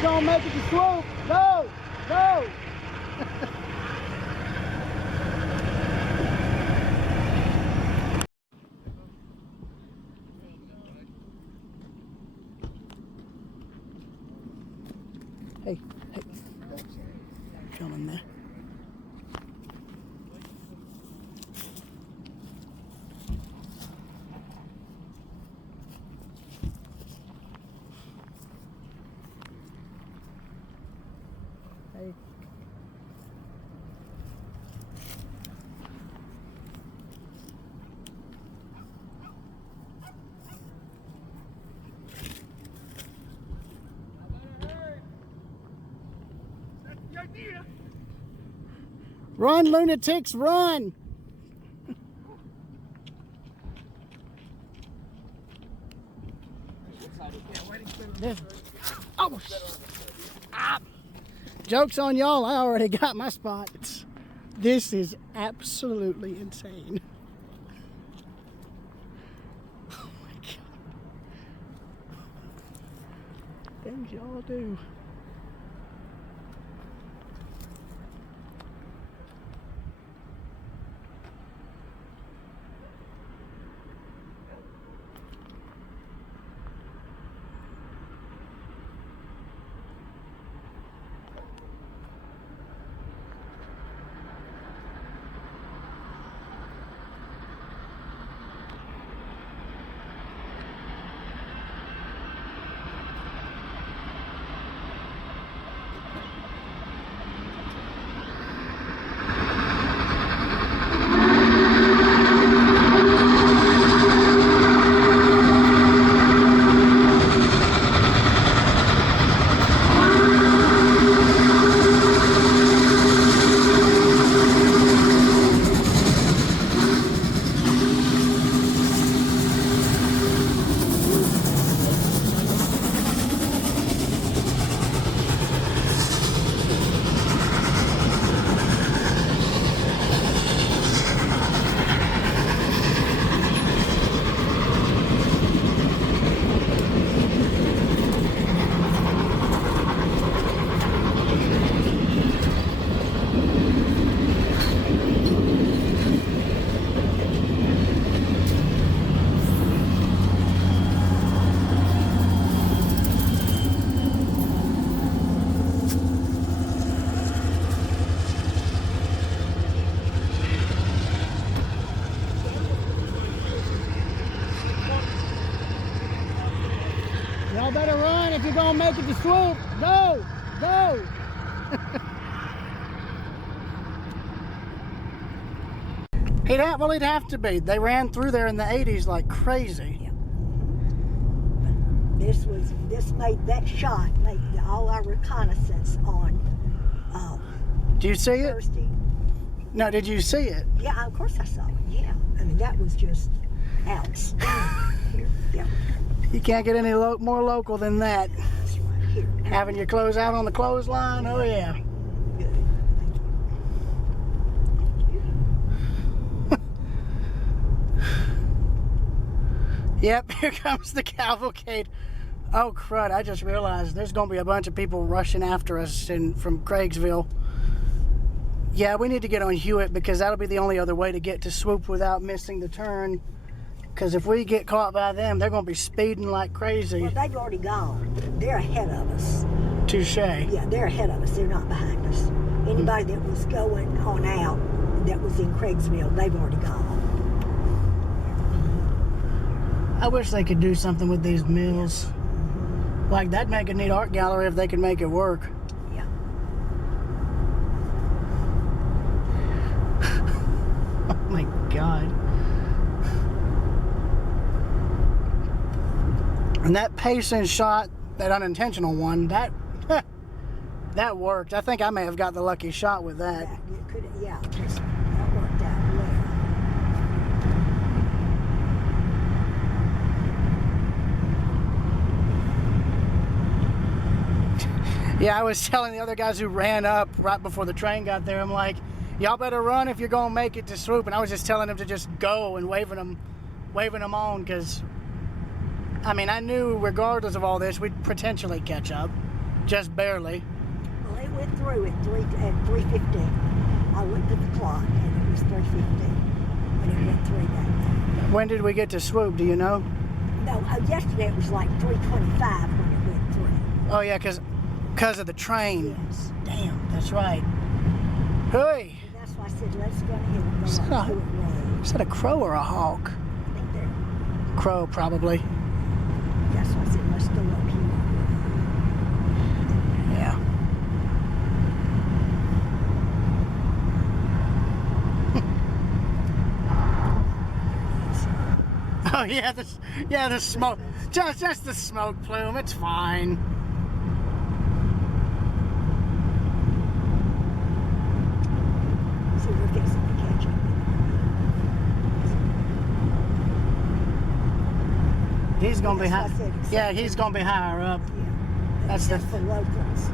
gonna make it to Swoop, go, go. Hey, hey, coming there. Hey. Run, lunatics, run! Oh, ah. Joke's on y'all, I already got my spot. This is absolutely insane. Oh my God. Things y'all do. Y'all better run if you're gonna make it to Swoop. Go, go. It'd have to be. They ran through there in the 80s like crazy. Yeah. This made that shot made all our reconnaissance on Do you see it? Thursday. No, did you see it? Yeah, of course I saw it. Yeah, I mean that was just outstanding. Here, yeah, You can't get any more local than that. that's right here. Having your clothes out on the clothesline, oh yeah. Good. Thank you. Yep, here comes the cavalcade. Oh crud, I just realized there's gonna be a bunch of people rushing after us from Craigsville. Yeah, we need to get on Hewitt because that'll be the only other way to get to Swoop without missing the turn. Because if we get caught by them, they're gonna be speeding like crazy. Well, they've already gone. They're ahead of us. Touche. Yeah, they're ahead of us. They're not behind us. Anybody that was going on out that was in Craigsville, they've already gone. I wish they could do something with these mills. Like, that'd make a neat art gallery if they could make it work. Yeah. Oh my God. And that pacing shot, that unintentional one, that that worked. I think I may have got the lucky shot with that. Yeah, that worked out well. Yeah, I was telling the other guys who ran up right before the train got there, I'm like, y'all better run if you're gonna make it to Swoop. And I was just telling them to just go and waving them on, because I mean, I knew regardless of all this, we'd potentially catch up. Just barely. Well, it went through at 3:15. I looked at the clock and it was 3:15 when it went through that. When did we get to Swoop? Do you know? No, yesterday it was like 3:25 when it went through. Oh yeah, cause of the train. Yes. Damn, that's right. Hey, And that's why I said, let's go ahead and Is go that up a- Hewitt Road. is that a crow or a hawk? I think they're, Crow, probably. that's why I said, let's go up Hewitt Road. Yeah. Oh yeah, the smoke. Just the smoke plume. It's fine. So we're fixing to catch up. He's gonna be high. That's what I said. Yeah, he's gonna be higher up. Yeah. That's the- Just for locals.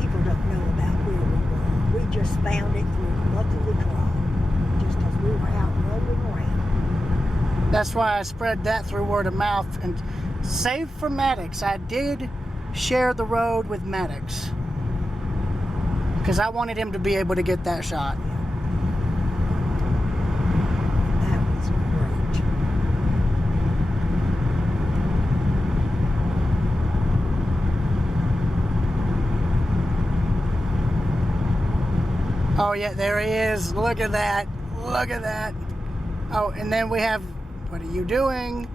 People don't know about where we were. We just found it through luck of the draw. Just as we were out rolling around. That's why I spread that through word of mouth. And save for Maddox, I did share the road with Maddox because I wanted him to be able to get that shot. That was great. Oh yeah, there he is. Look at that. Look at that. Oh, and then we have, what are you doing?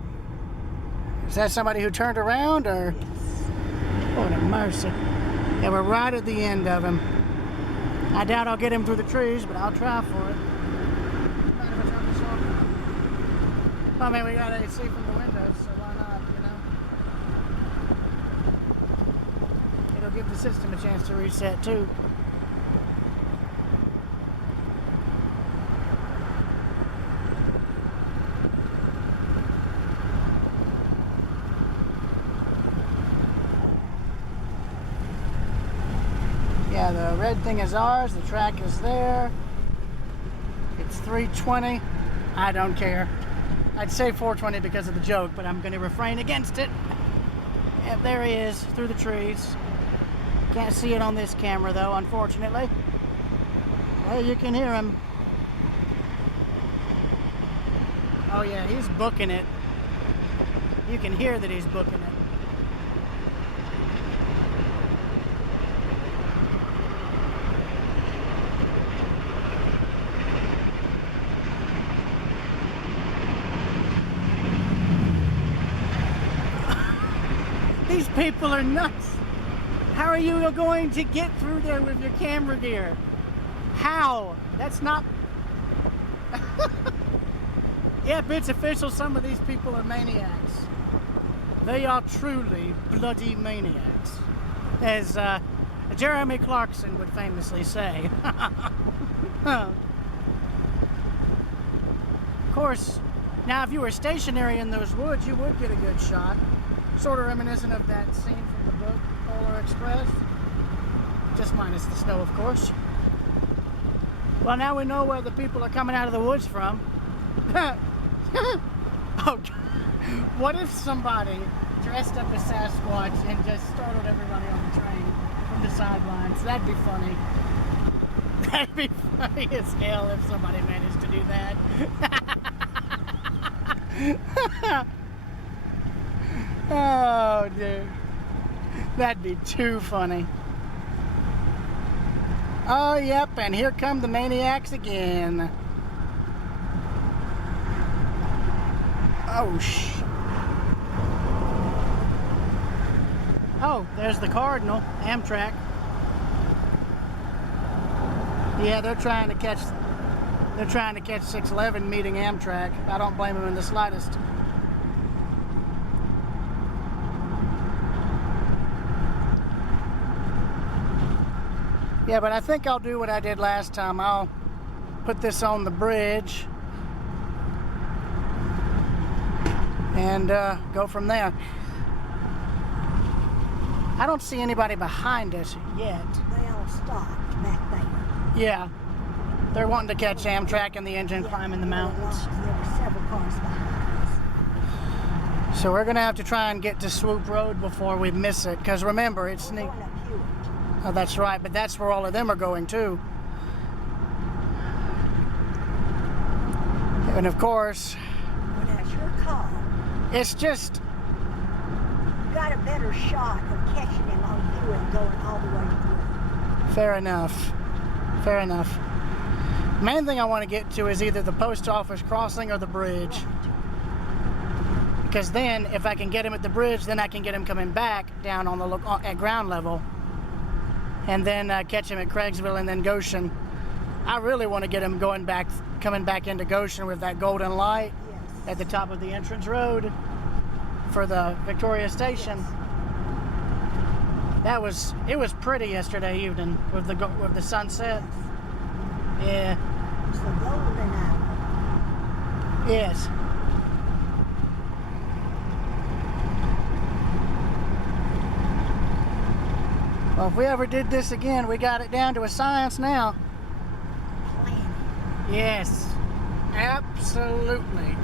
Is that somebody who turned around or? Lord have mercy. Yeah, we're right at the end of him. I doubt I'll get him through the trees, but I'll try for it. Mind if I turn this off? I mean, we got AC from the windows, so why not, you know? It'll give the system a chance to reset too. Yeah, the red thing is ours, the track is there. It's 320. I don't care. I'd say 420 because of the joke, but I'm going to refrain against it. Yep, there he is, through the trees. Can't see it on this camera though, unfortunately. Hey, you can hear him. Oh yeah, he's booking it. You can hear that he's booking it. These people are nuts. How are you going to get through there with your camera gear? How? That's not... Yep, it's official. Some of these people are maniacs. They are truly bloody maniacs. As Jeremy Clarkson would famously say. Of course, now if you were stationary in those woods, you would get a good shot. Sort of reminiscent of that scene from the book Polar Express. Just minus the snow, of course. Well, now we know where the people are coming out of the woods from. Oh, what if somebody dressed up as Sasquatch and just startled everybody on the train from the sidelines? That'd be funny. That'd be funny as hell if somebody managed to do that. Oh, dude. That'd be too funny. Oh, yep, and here come the maniacs again. Oh, Oh, there's the Cardinal, Amtrak. Yeah, they're trying to catch 611 meeting Amtrak. I don't blame them in the slightest. Yeah, but I think I'll do what I did last time. I'll put this on the bridge and go from there. I don't see anybody behind us yet. They all stopped back there. Yeah, they're wanting to catch Amtrak and the engine climbing the mountains. There were several cars behind us. So we're gonna have to try and get to Swoop Road before we miss it. Because remember, it's We're neat. going up Hewitt Oh, that's right, but that's where all of them are going too. And of course, Well, that's your call. it's just, You got a better shot of catching him on Hewitt going all the way through. fair enough. Fair enough. Main thing I want to get to is either the post office crossing or the bridge. Because then, if I can get him at the bridge, then I can get him coming back down on the at ground level, and then catch him at Craigsville and then Goshen. I really want to get him coming back into Goshen with that golden light Yes. at the top of the entrance road for the Victoria Station. It was pretty yesterday evening with the sunset. Yeah. It's the golden hour. Yes. Well, if we ever did this again, we got it down to a science now. Planning. Yes, absolutely.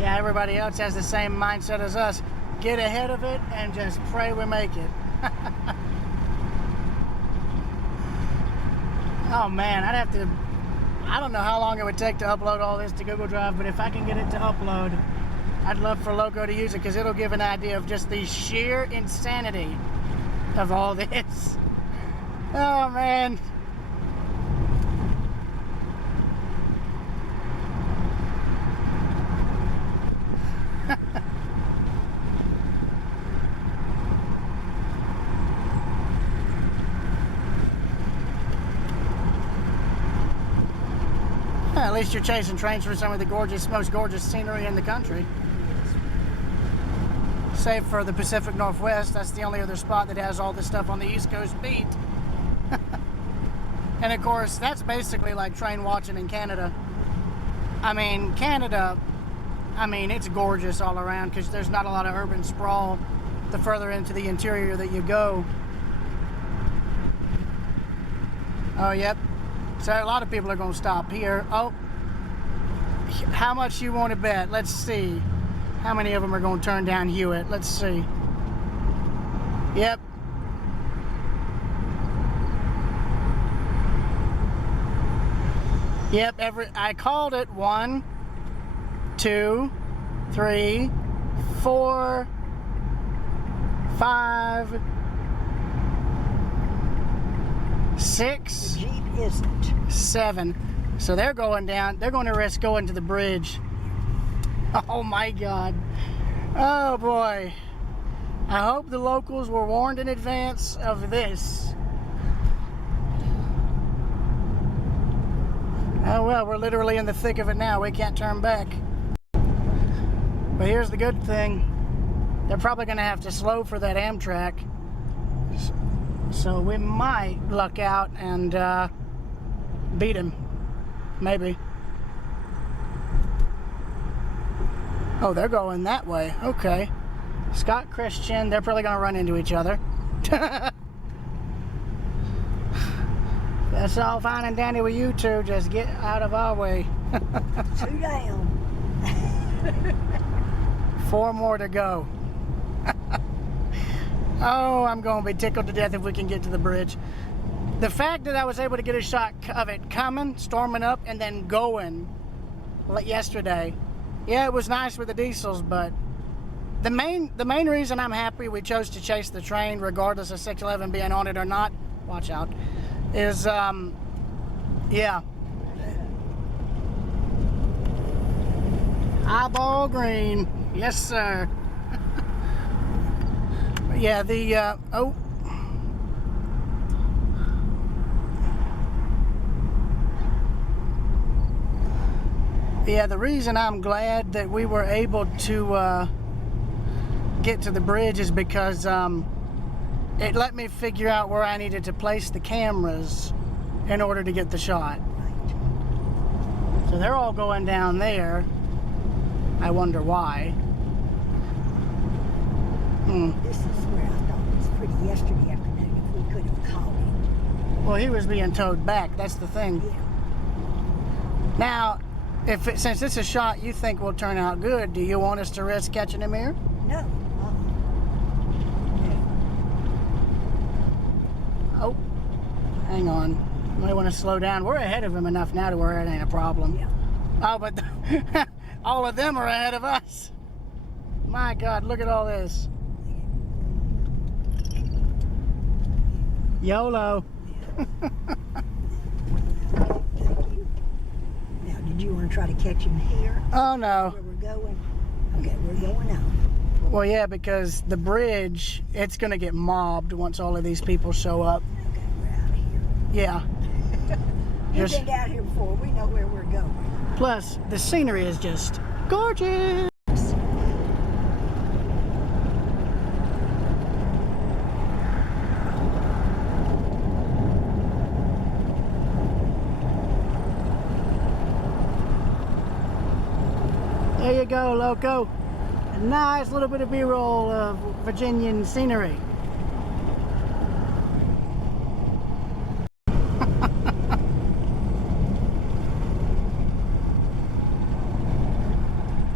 Yeah, everybody else has the same mindset as us. Get ahead of it and just pray we make it. Oh man, I don't know how long it would take to upload all this to Google Drive, but if I can get it to upload, I'd love for Loco to use it because it'll give an idea of just the sheer insanity of all this. Oh man. Well, at least you're chasing trains for some of the most gorgeous scenery in the country. Save for the Pacific Northwest, that's the only other spot that has all this stuff on the East Coast beat. And of course, that's basically like train watching in Canada. I mean, Canada, it's gorgeous all around because there's not a lot of urban sprawl the further into the interior that you go. Oh, yep. So a lot of people are going to stop here. Oh, how much you want to bet? Let's see. How many of them are going to turn down Hewitt? Let's see. Yep. Yep, I called it. 1, 2, 3, 4, 5, 6. The Jeep isn't. 7. So they're going down. They're going to risk going to the bridge. Oh my God. Oh boy. I hope the locals were warned in advance of this. Oh well, we're literally in the thick of it now. We can't turn back. But here's the good thing. They're probably going to have to slow for that Amtrak. So we might luck out and beat him. Maybe. Oh, they're going that way. Okay. Scott Christian, they're probably going to run into each other. That's all fine and dandy with you two. Just get out of our way. 2 down. 4 more to go. Oh, I'm going to be tickled to death if we can get to the bridge. The fact that I was able to get a shot of it coming, storming up, and then going like yesterday. Yeah, it was nice with the diesels, but the main reason I'm happy we chose to chase the train, regardless of 611 being on it or not, watch out, is, yeah. Eyeball green. Yes, sir. Yeah, the, oh. Yeah, the reason I'm glad that we were able to get to the bridge is because it let me figure out where I needed to place the cameras in order to get the shot. So they're all going down there. I wonder why. This is where I thought it was pretty yesterday afternoon if we could have caught him. Well, he was being towed back. That's the thing. Yeah. Now, Since it's a shot you think will turn out good, do you want us to risk catching him here? No. Oh, hang on. You might want to slow down. We're ahead of him enough now to where it ain't a problem. Yeah. Oh, but all of them are ahead of us. My God, look at all this. YOLO. Now, did you want to try to catch him here? Oh, no. Where we're going? Okay, we're going out. Well, yeah, because the bridge, it's going to get mobbed once all of these people show up. Okay, we're out of here. Yeah. You've Just- been down here before. We know where we're going. Plus, the scenery is just gorgeous. There you go, Loco. A nice little bit of B-roll of Virginian scenery.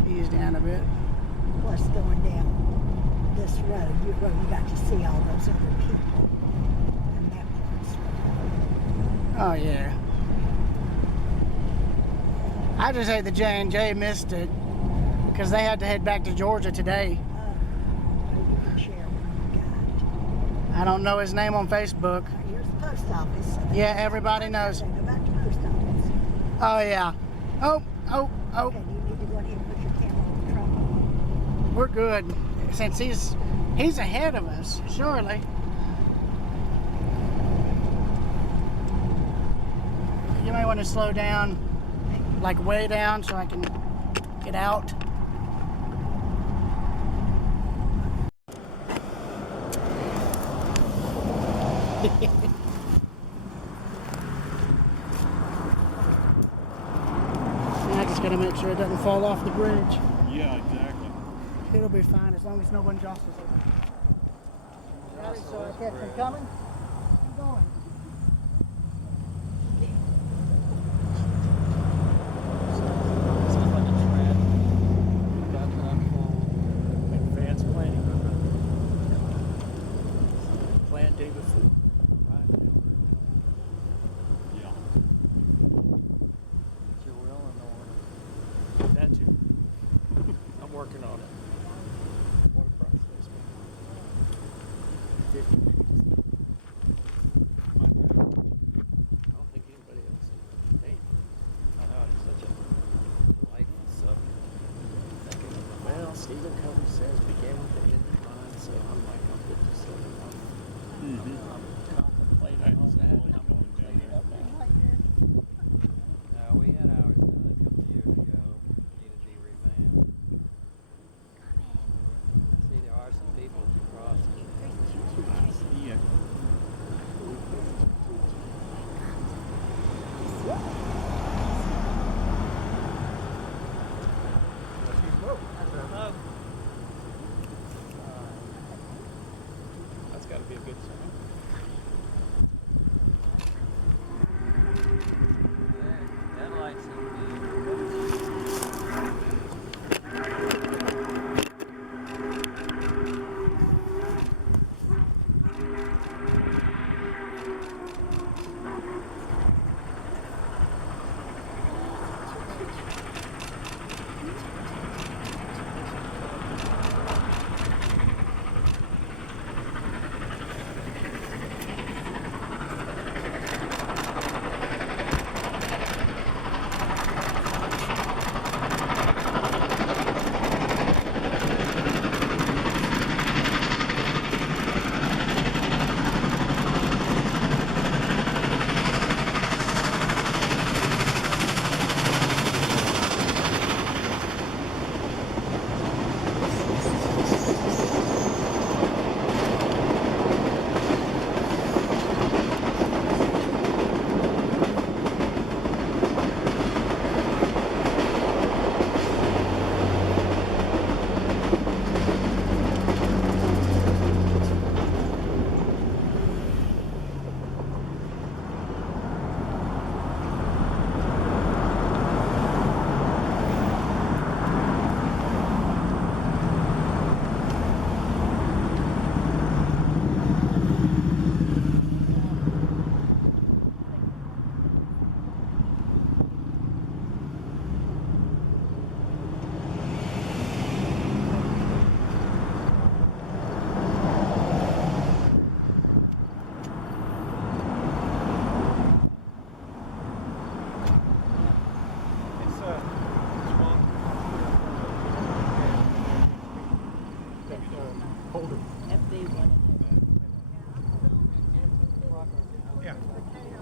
Ease down a bit. Plus, going down this road, you got to see all those other people. And that part's Oh yeah. I just hate the J&J missed it because they had to head back to Georgia today. you can share what you got. I don't know his name on Facebook. Here's the post office. Yeah, everybody knows. Go back to the post office. Oh yeah. Oh. Okay, do you need to go ahead and put your camera on the tripod? We're good. Since he's ahead of us, surely. You might want to slow down, like way down, so I can get out. I just gotta make sure it doesn't fall off the bridge. Yeah, exactly. It'll be fine as long as no one jostles it. Got it, so I catch him coming. I'm going. Sounds like a advanced planning. Plan day before. Yeah. You're well in order. That too. I'm working on it. What a process. 50 minutes.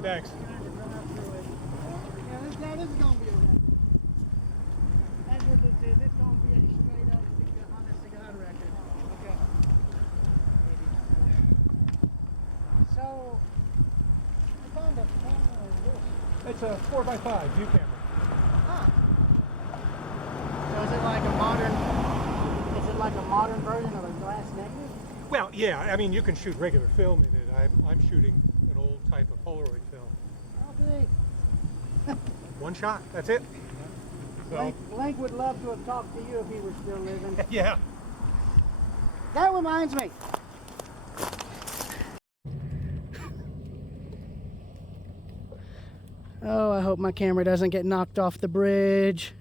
Thanks. Yeah, this is gonna be a record. That's what this is. It's gonna be a straight up honest to God record. Okay. So, I found a camera like this. It's a 4x5 view camera. So is it like a modern version of a glass negative? Well, yeah, I mean, you can shoot regular film in it. I'm shooting an old type of Polaroid film. How big? One shot, that's it. So, Link would love to have talked to you if he were still living. yeah. That reminds me. Oh, I hope my camera doesn't get knocked off the bridge.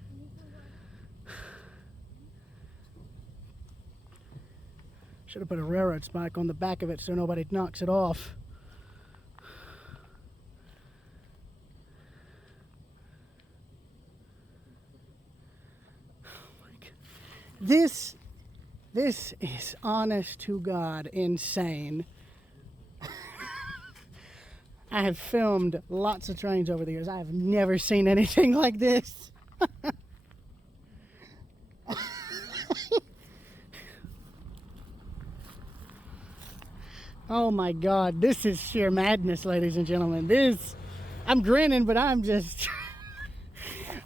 Should have put a railroad spike on the back of it so nobody knocks it off. Oh my God. This is honest to God insane. I have filmed lots of trains over the years. I have never seen anything like this. Oh my God, this is sheer madness, ladies and gentlemen. I'm grinning, but I'm just,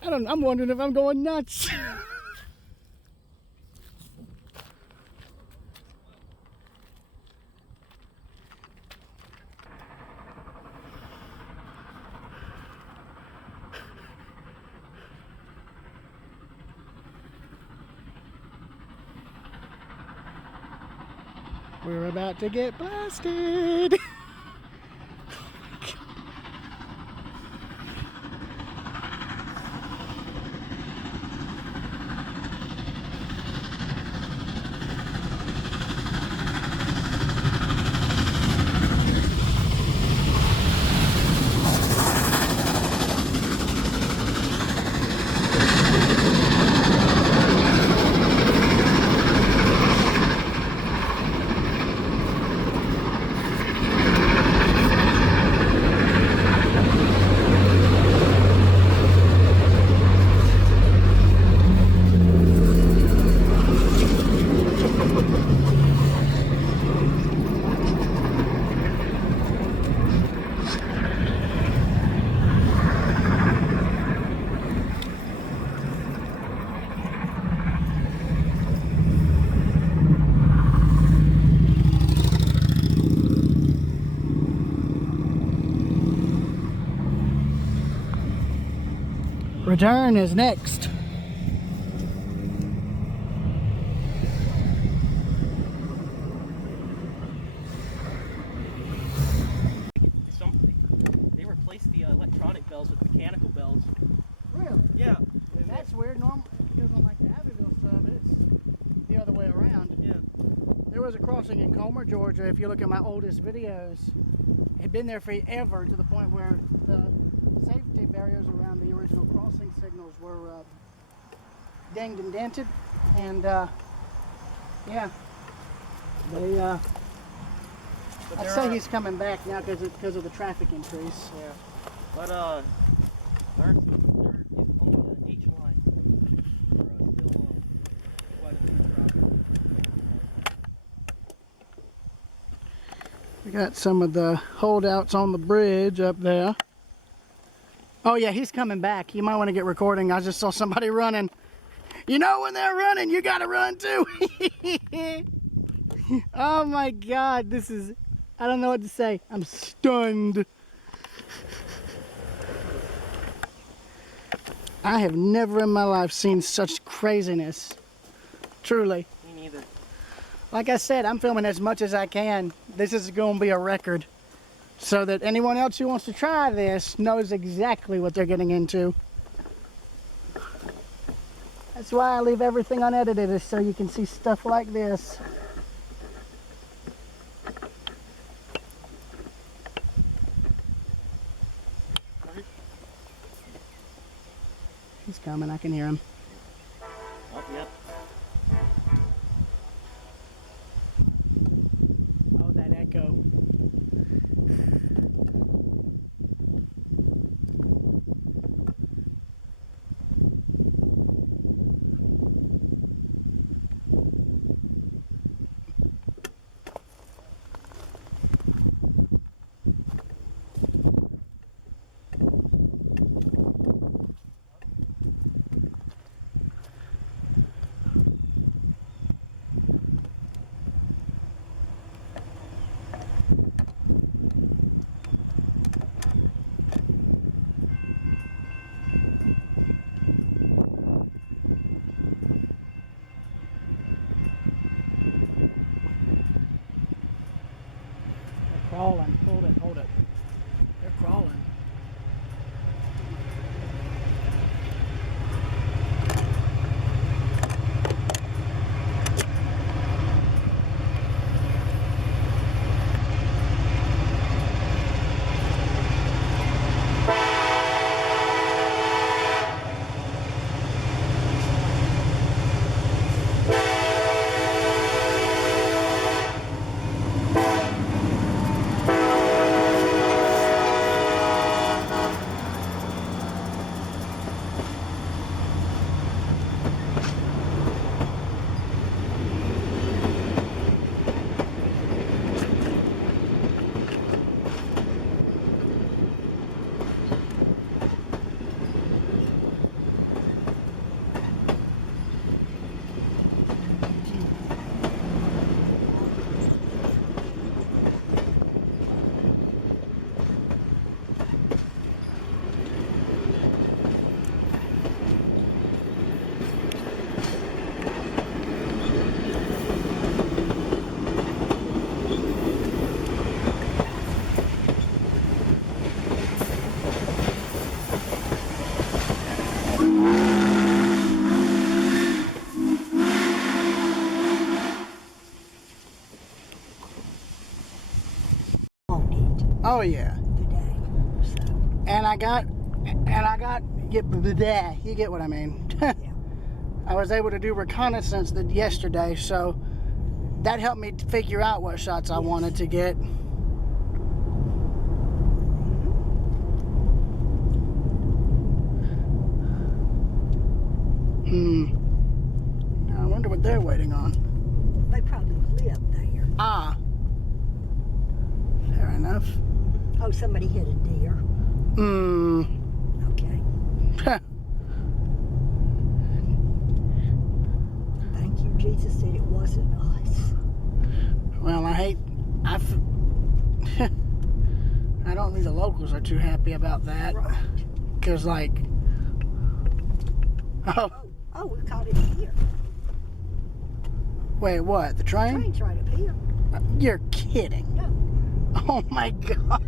I'm wondering if I'm going nuts. We're about to get blasted. Return is next. They replaced the electronic bells with mechanical bells. Really? Yeah. That's weird. Normal, because on like the Abbeville stuff, it's the other way around. Yeah. There was a crossing in Comer, Georgia. If you look at my oldest videos, it had been there forever to the point where the safety barriers around the original crossing signals were dinged and dented, and yeah, they. I'd say he's coming back now because of the traffic increase. Yeah. But there is on the H line. There are still quite a few problems. We got some of the holdouts on the bridge up there. Oh yeah, he's coming back. You might want to get recording. I just saw somebody running. You know when they're running, you gotta run too. Oh my God, this is, I don't know what to say. I'm stunned. I have never in my life seen such craziness. Truly. Me neither. Like I said, I'm filming as much as I can. This is going to be a record. So that anyone else who wants to try this knows exactly what they're getting into. That's why I leave everything unedited, is so you can see stuff like this. He's coming, I can hear him. Oh, yep. Oh, that echo. and I got, you get what I mean. I was able to do reconnaissance yesterday, so that helped me figure out what shots I wanted to get. I wonder what they're waiting on. They probably live there. Ah. Fair enough. Oh, somebody hit a deer. Okay. Thank you, Jesus, that it wasn't us. Well, I don't think the locals are too happy about that. Right. Because, like, Oh, we caught it here. wait, what? The train? Train's right up here. You're kidding. No. Oh my God.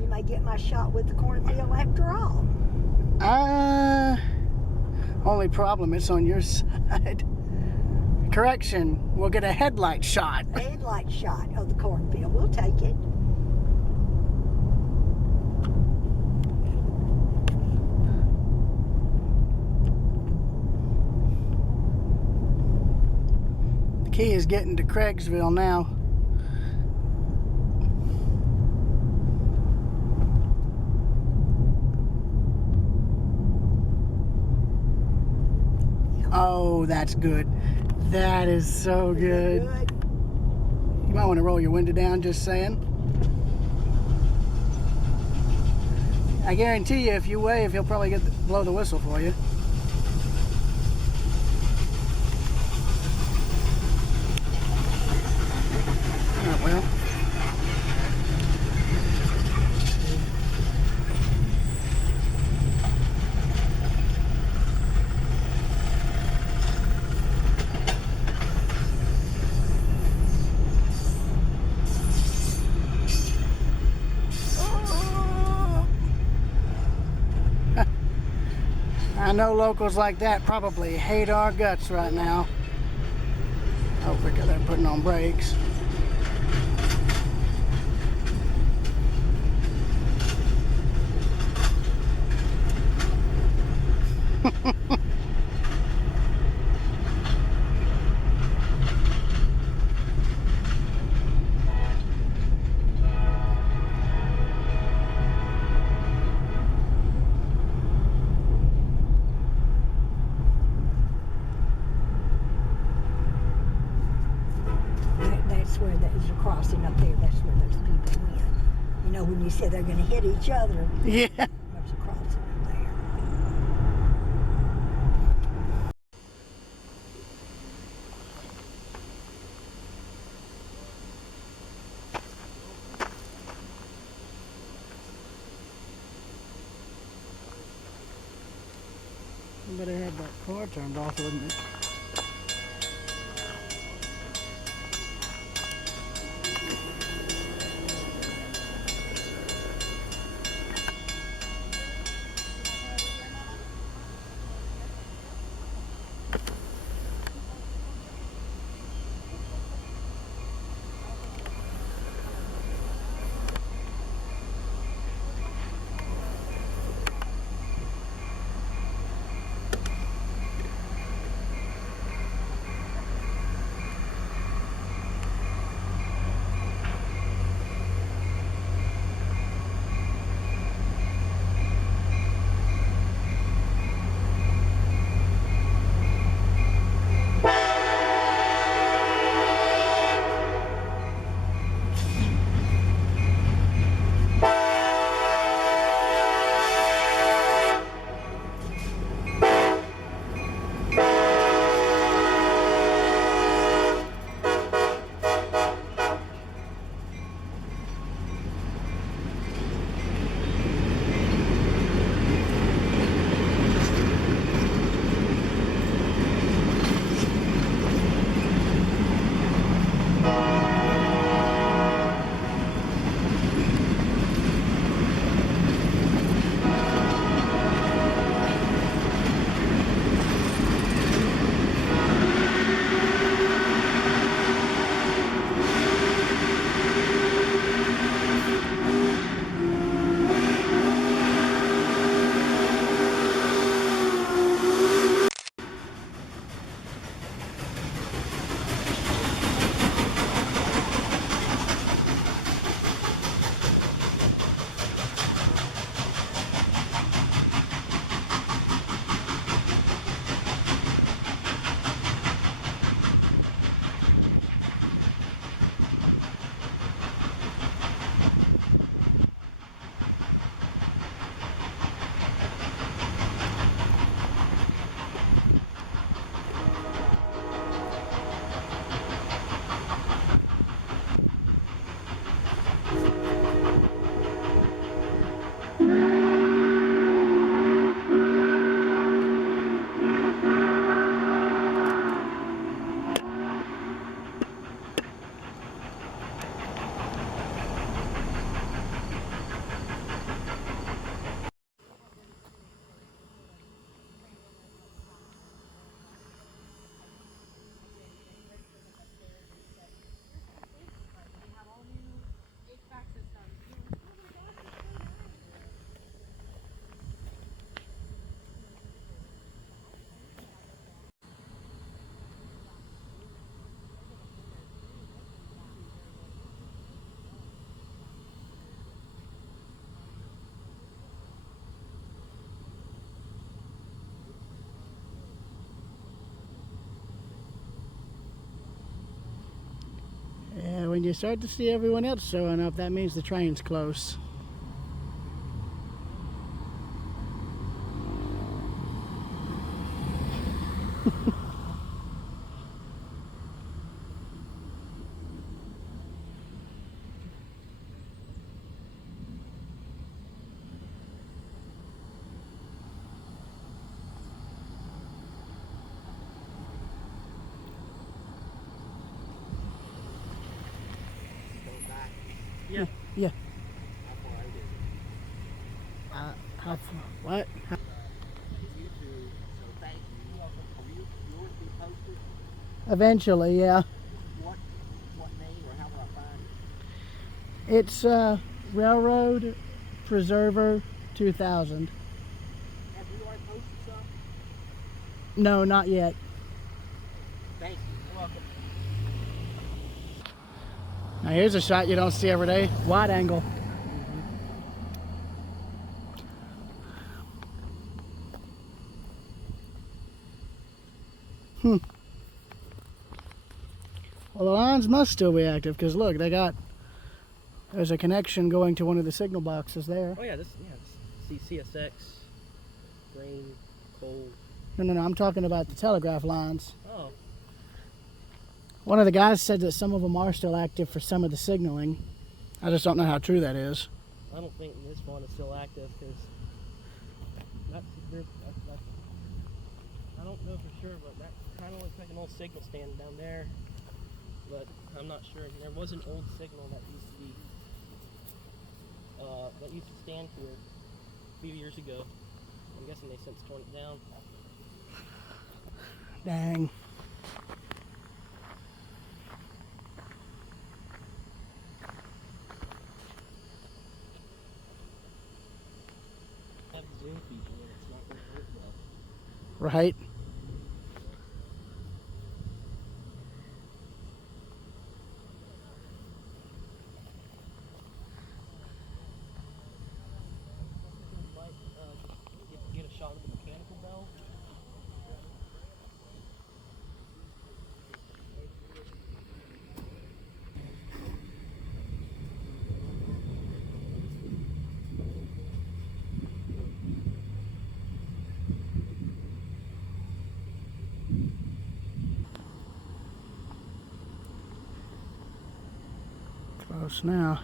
You may get my shot with the cornfield after all. Only problem, it's on your side. Correction, we'll get a headlight shot. A headlight shot of the cornfield. We'll take it. The key is getting to Craigsville now. Oh, that's good. That is so good. You might want to roll your window down, just saying. I guarantee you, if you wave, he'll probably blow the whistle for you. Oh, well. I know locals like that probably hate our guts right now. Oh, because they're putting on brakes. That's where there's a crossing up there. That's where those people went. You know, when you said they're going to hit each other, Yeah. there's a crossing up there. You better have that car turned off, wouldn't it? you start to see everyone else showing up, that means the train's close. Yeah. Yeah. How far? What? Eventually, yeah. What name or how will I find it? It's Railroad Preserver 2000. Have you already posted some? No, not yet. Thank you. You're welcome. Now here's a shot you don't see every day. Wide angle. Well, the lines must still be active because look, there's a connection going to one of the signal boxes there. Oh yeah, this CSX, grain, coal. No, I'm talking about the telegraph lines. Oh. One of the guys said that some of them are still active for some of the signaling. I just don't know how true that is. I don't think this one is still active because I don't know for sure, but that kind of looks like an old signal stand down there. But I'm not sure. There was an old signal that used to be that used to stand here a few years ago. I'm guessing they since torn it down. Dang. Have the zoom feature and it's not going to work well. Right? Get a shot of the mechanical bell. Close now.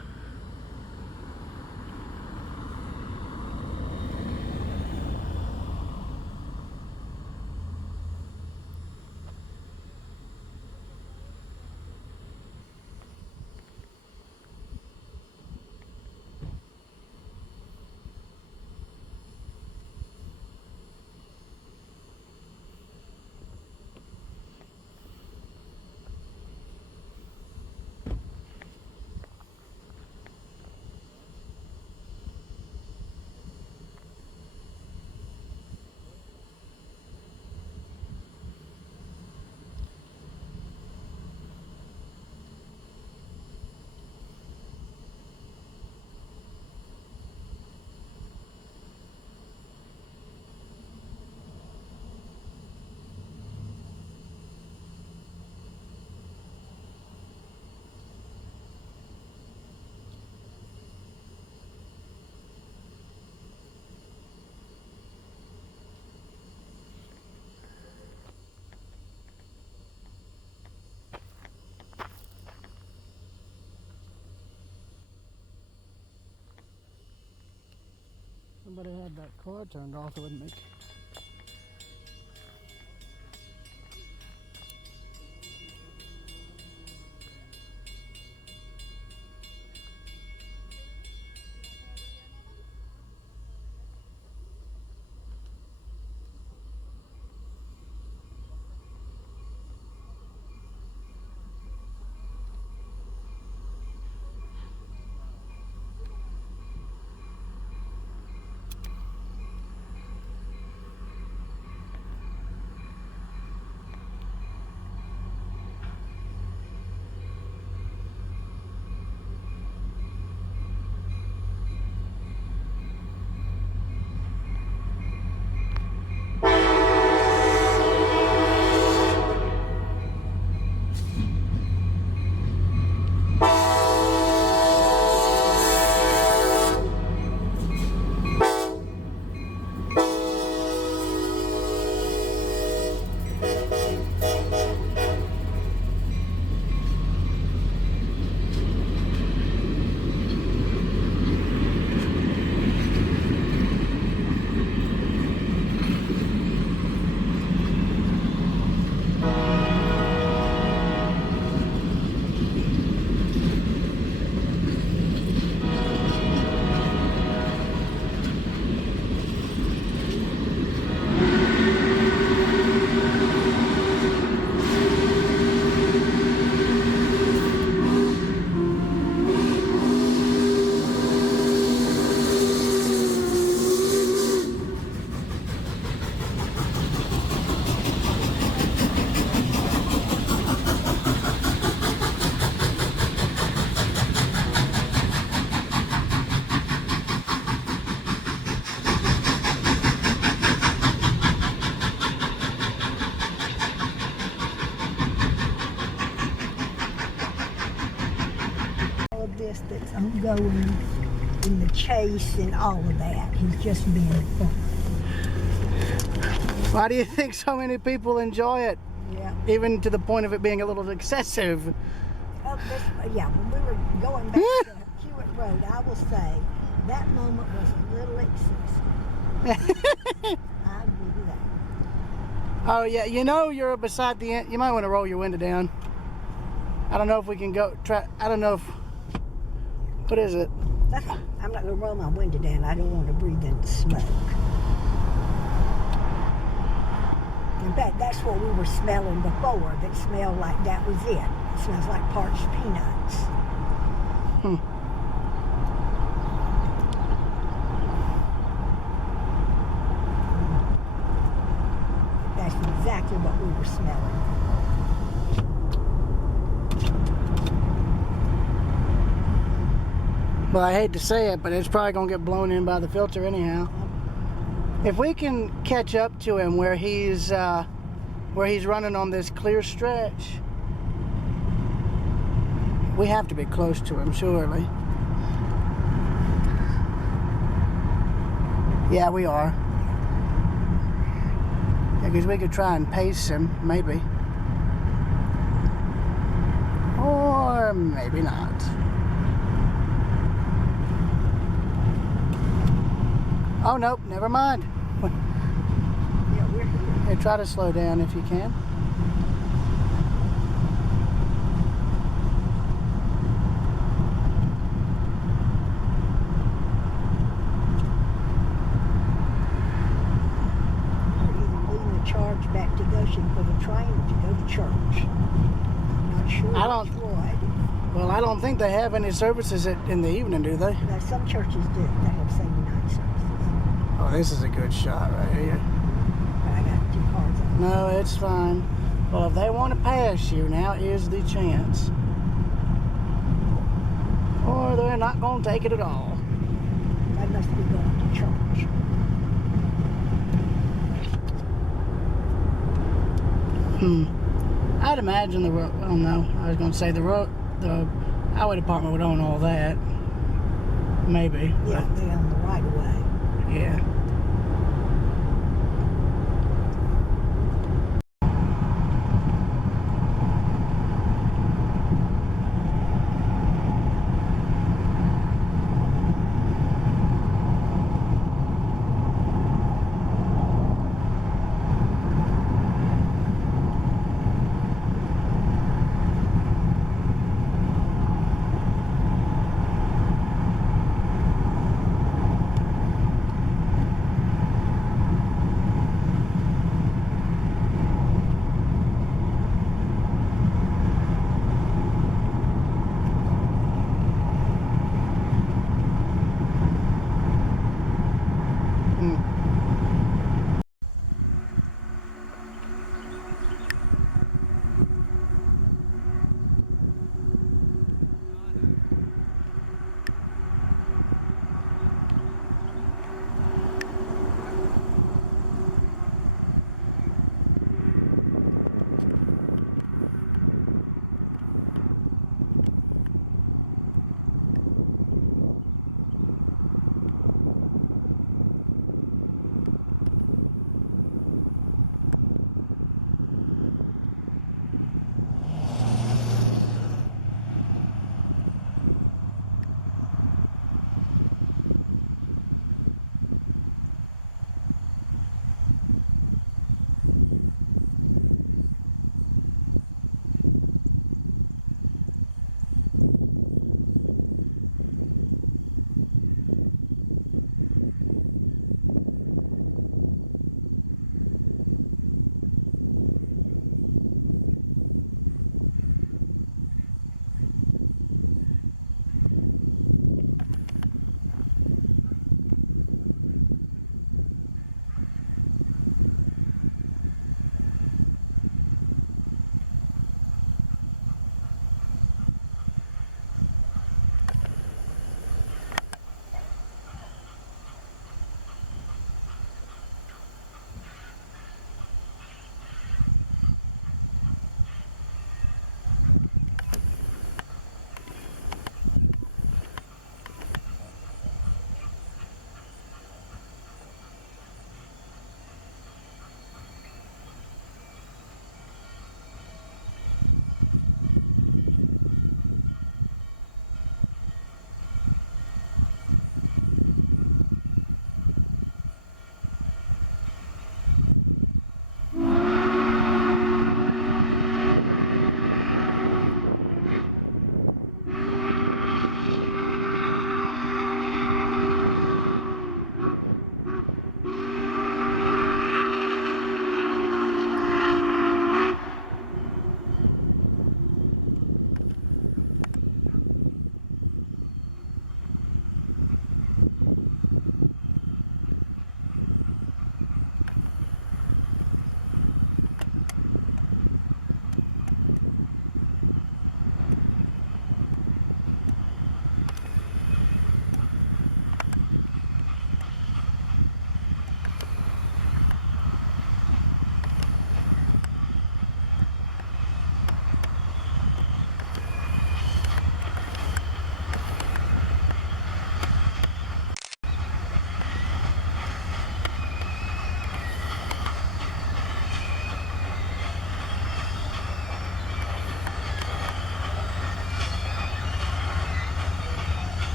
Somebody had that car turned off, it wouldn't make. process that's ongoing in the chase and all of that. He's just being fun. Why do you think so many people enjoy it? Yeah. Even to the point of it being a little excessive. Yeah, when we were going back to Hewitt Road, I will say that moment was a little excessive. I agree with that. Oh yeah, you know you're beside the end. You might want to roll your window down. I don't know if we can go try. I don't know if. What is it? I'm not going to roll my window down. I don't want to breathe in the smoke. In fact, that's what we were smelling before. That smelled like that was it. It smells like parched peanuts. That's exactly what we were smelling. Well, I hate to say it, but it's probably gonna get blown in by the filter anyhow. If we can catch up to him where he's running on this clear stretch, we have to be close to him, surely. Yeah, we are. Because we could try and pace him, maybe. Or maybe not. Oh, nope, never mind. Yeah, we're here. Hey, try to slow down if you can. We're either leading the charge back to Goshen for the train or to go to church. I'm not sure I don't- which one. Well, I don't think they have any services in the evening, do they? Now, some churches do. They have Sunday night services. Oh, this is a good shot right here. I got 2 cars on. No, it's fine. Well, if they want to pass you, now is the chance. Or they're not going to take it at all. They must be going to church. I'd imagine the road. Oh no, I was going to say the highway department would own all that. Maybe. Yeah, they're on the right of way. Yeah.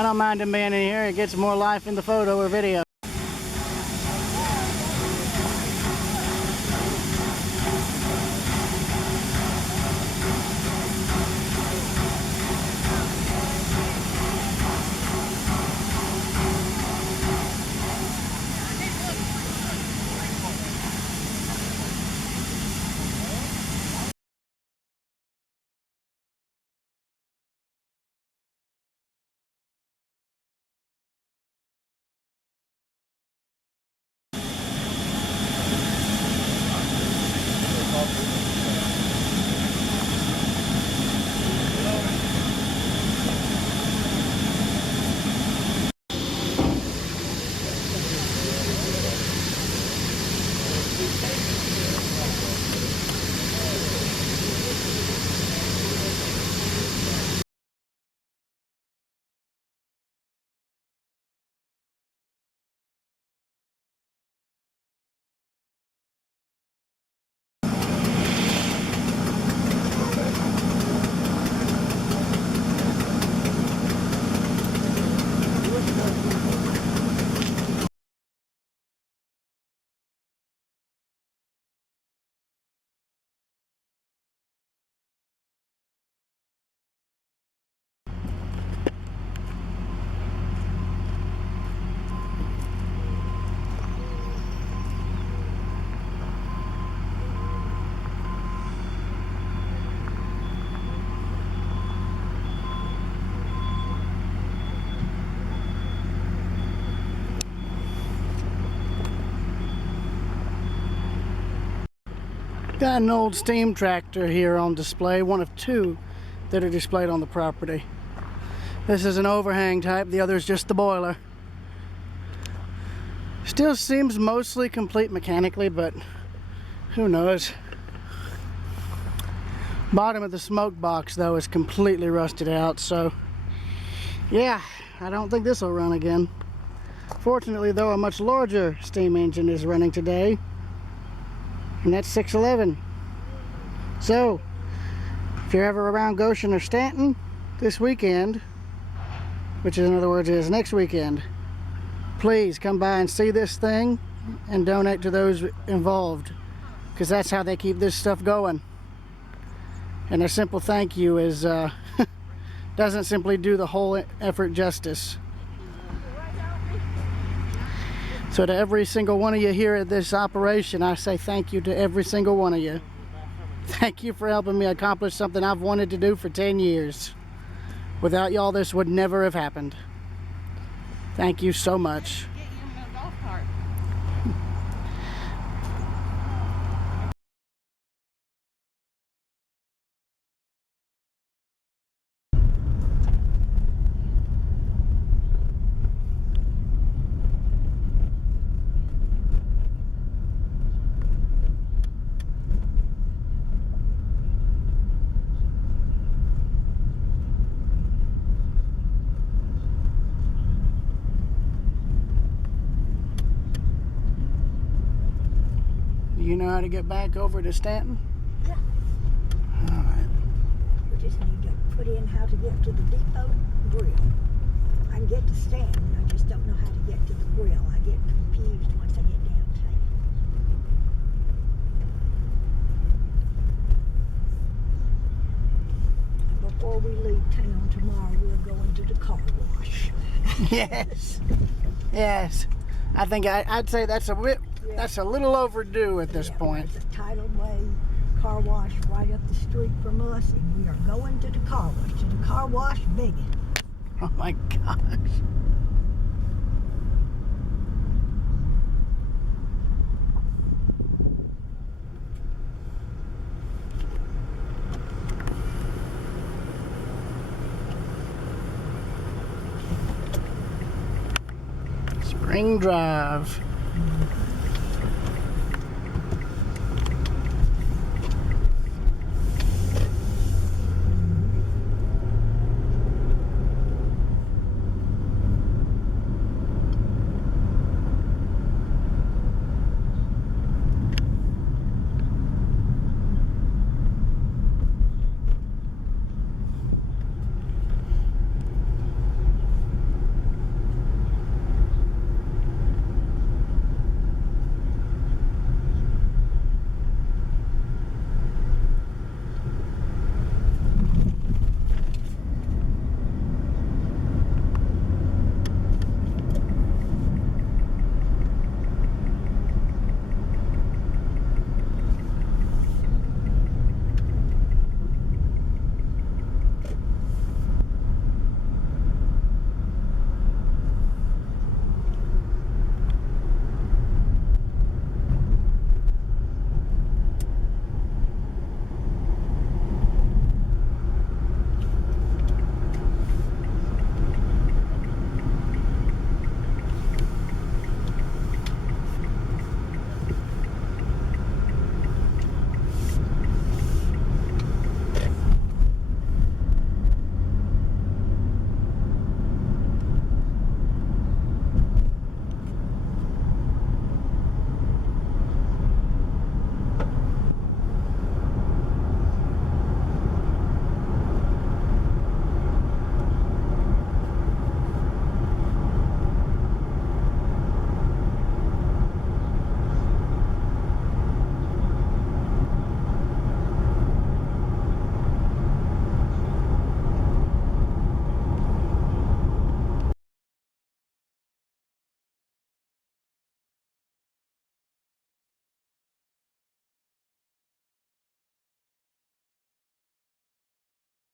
I don't mind him being in here. It gets more life in the photo or video. Got an old steam tractor here on display, one of two that are displayed on the property. This is an overhang type, the other is just the boiler. Still seems mostly complete mechanically, but who knows. Bottom of the smoke box though is completely rusted out, so yeah, I don't think this will run again. Fortunately though, a much larger steam engine is running today, and that's 611. So if you're ever around Goshen or Stanton this weekend, which in other words is next weekend, please come by and see this thing and donate to those involved, because that's how they keep this stuff going. And a simple thank you is doesn't simply do the whole effort justice. So to every single one of you here at this operation, I say thank you to every single one of you. Thank you for helping me accomplish something I've wanted to do for 10 years. Without y'all, this would never have happened. Thank you so much. You know how to get back over to Stanton? Yeah. All right. We just need to put in how to get to the depot grill. I can get to Stanton, I just don't know how to get to the grill. I get confused once I get downtown. Before we leave town tomorrow, we're going to the car wash. Yes. Yes. I think I'd say that's a bit. That's a little overdue at this point. There's a Tidal Way car wash right up the street from us, and we are going to the car wash, Biggin. Oh my gosh. Spring Drive.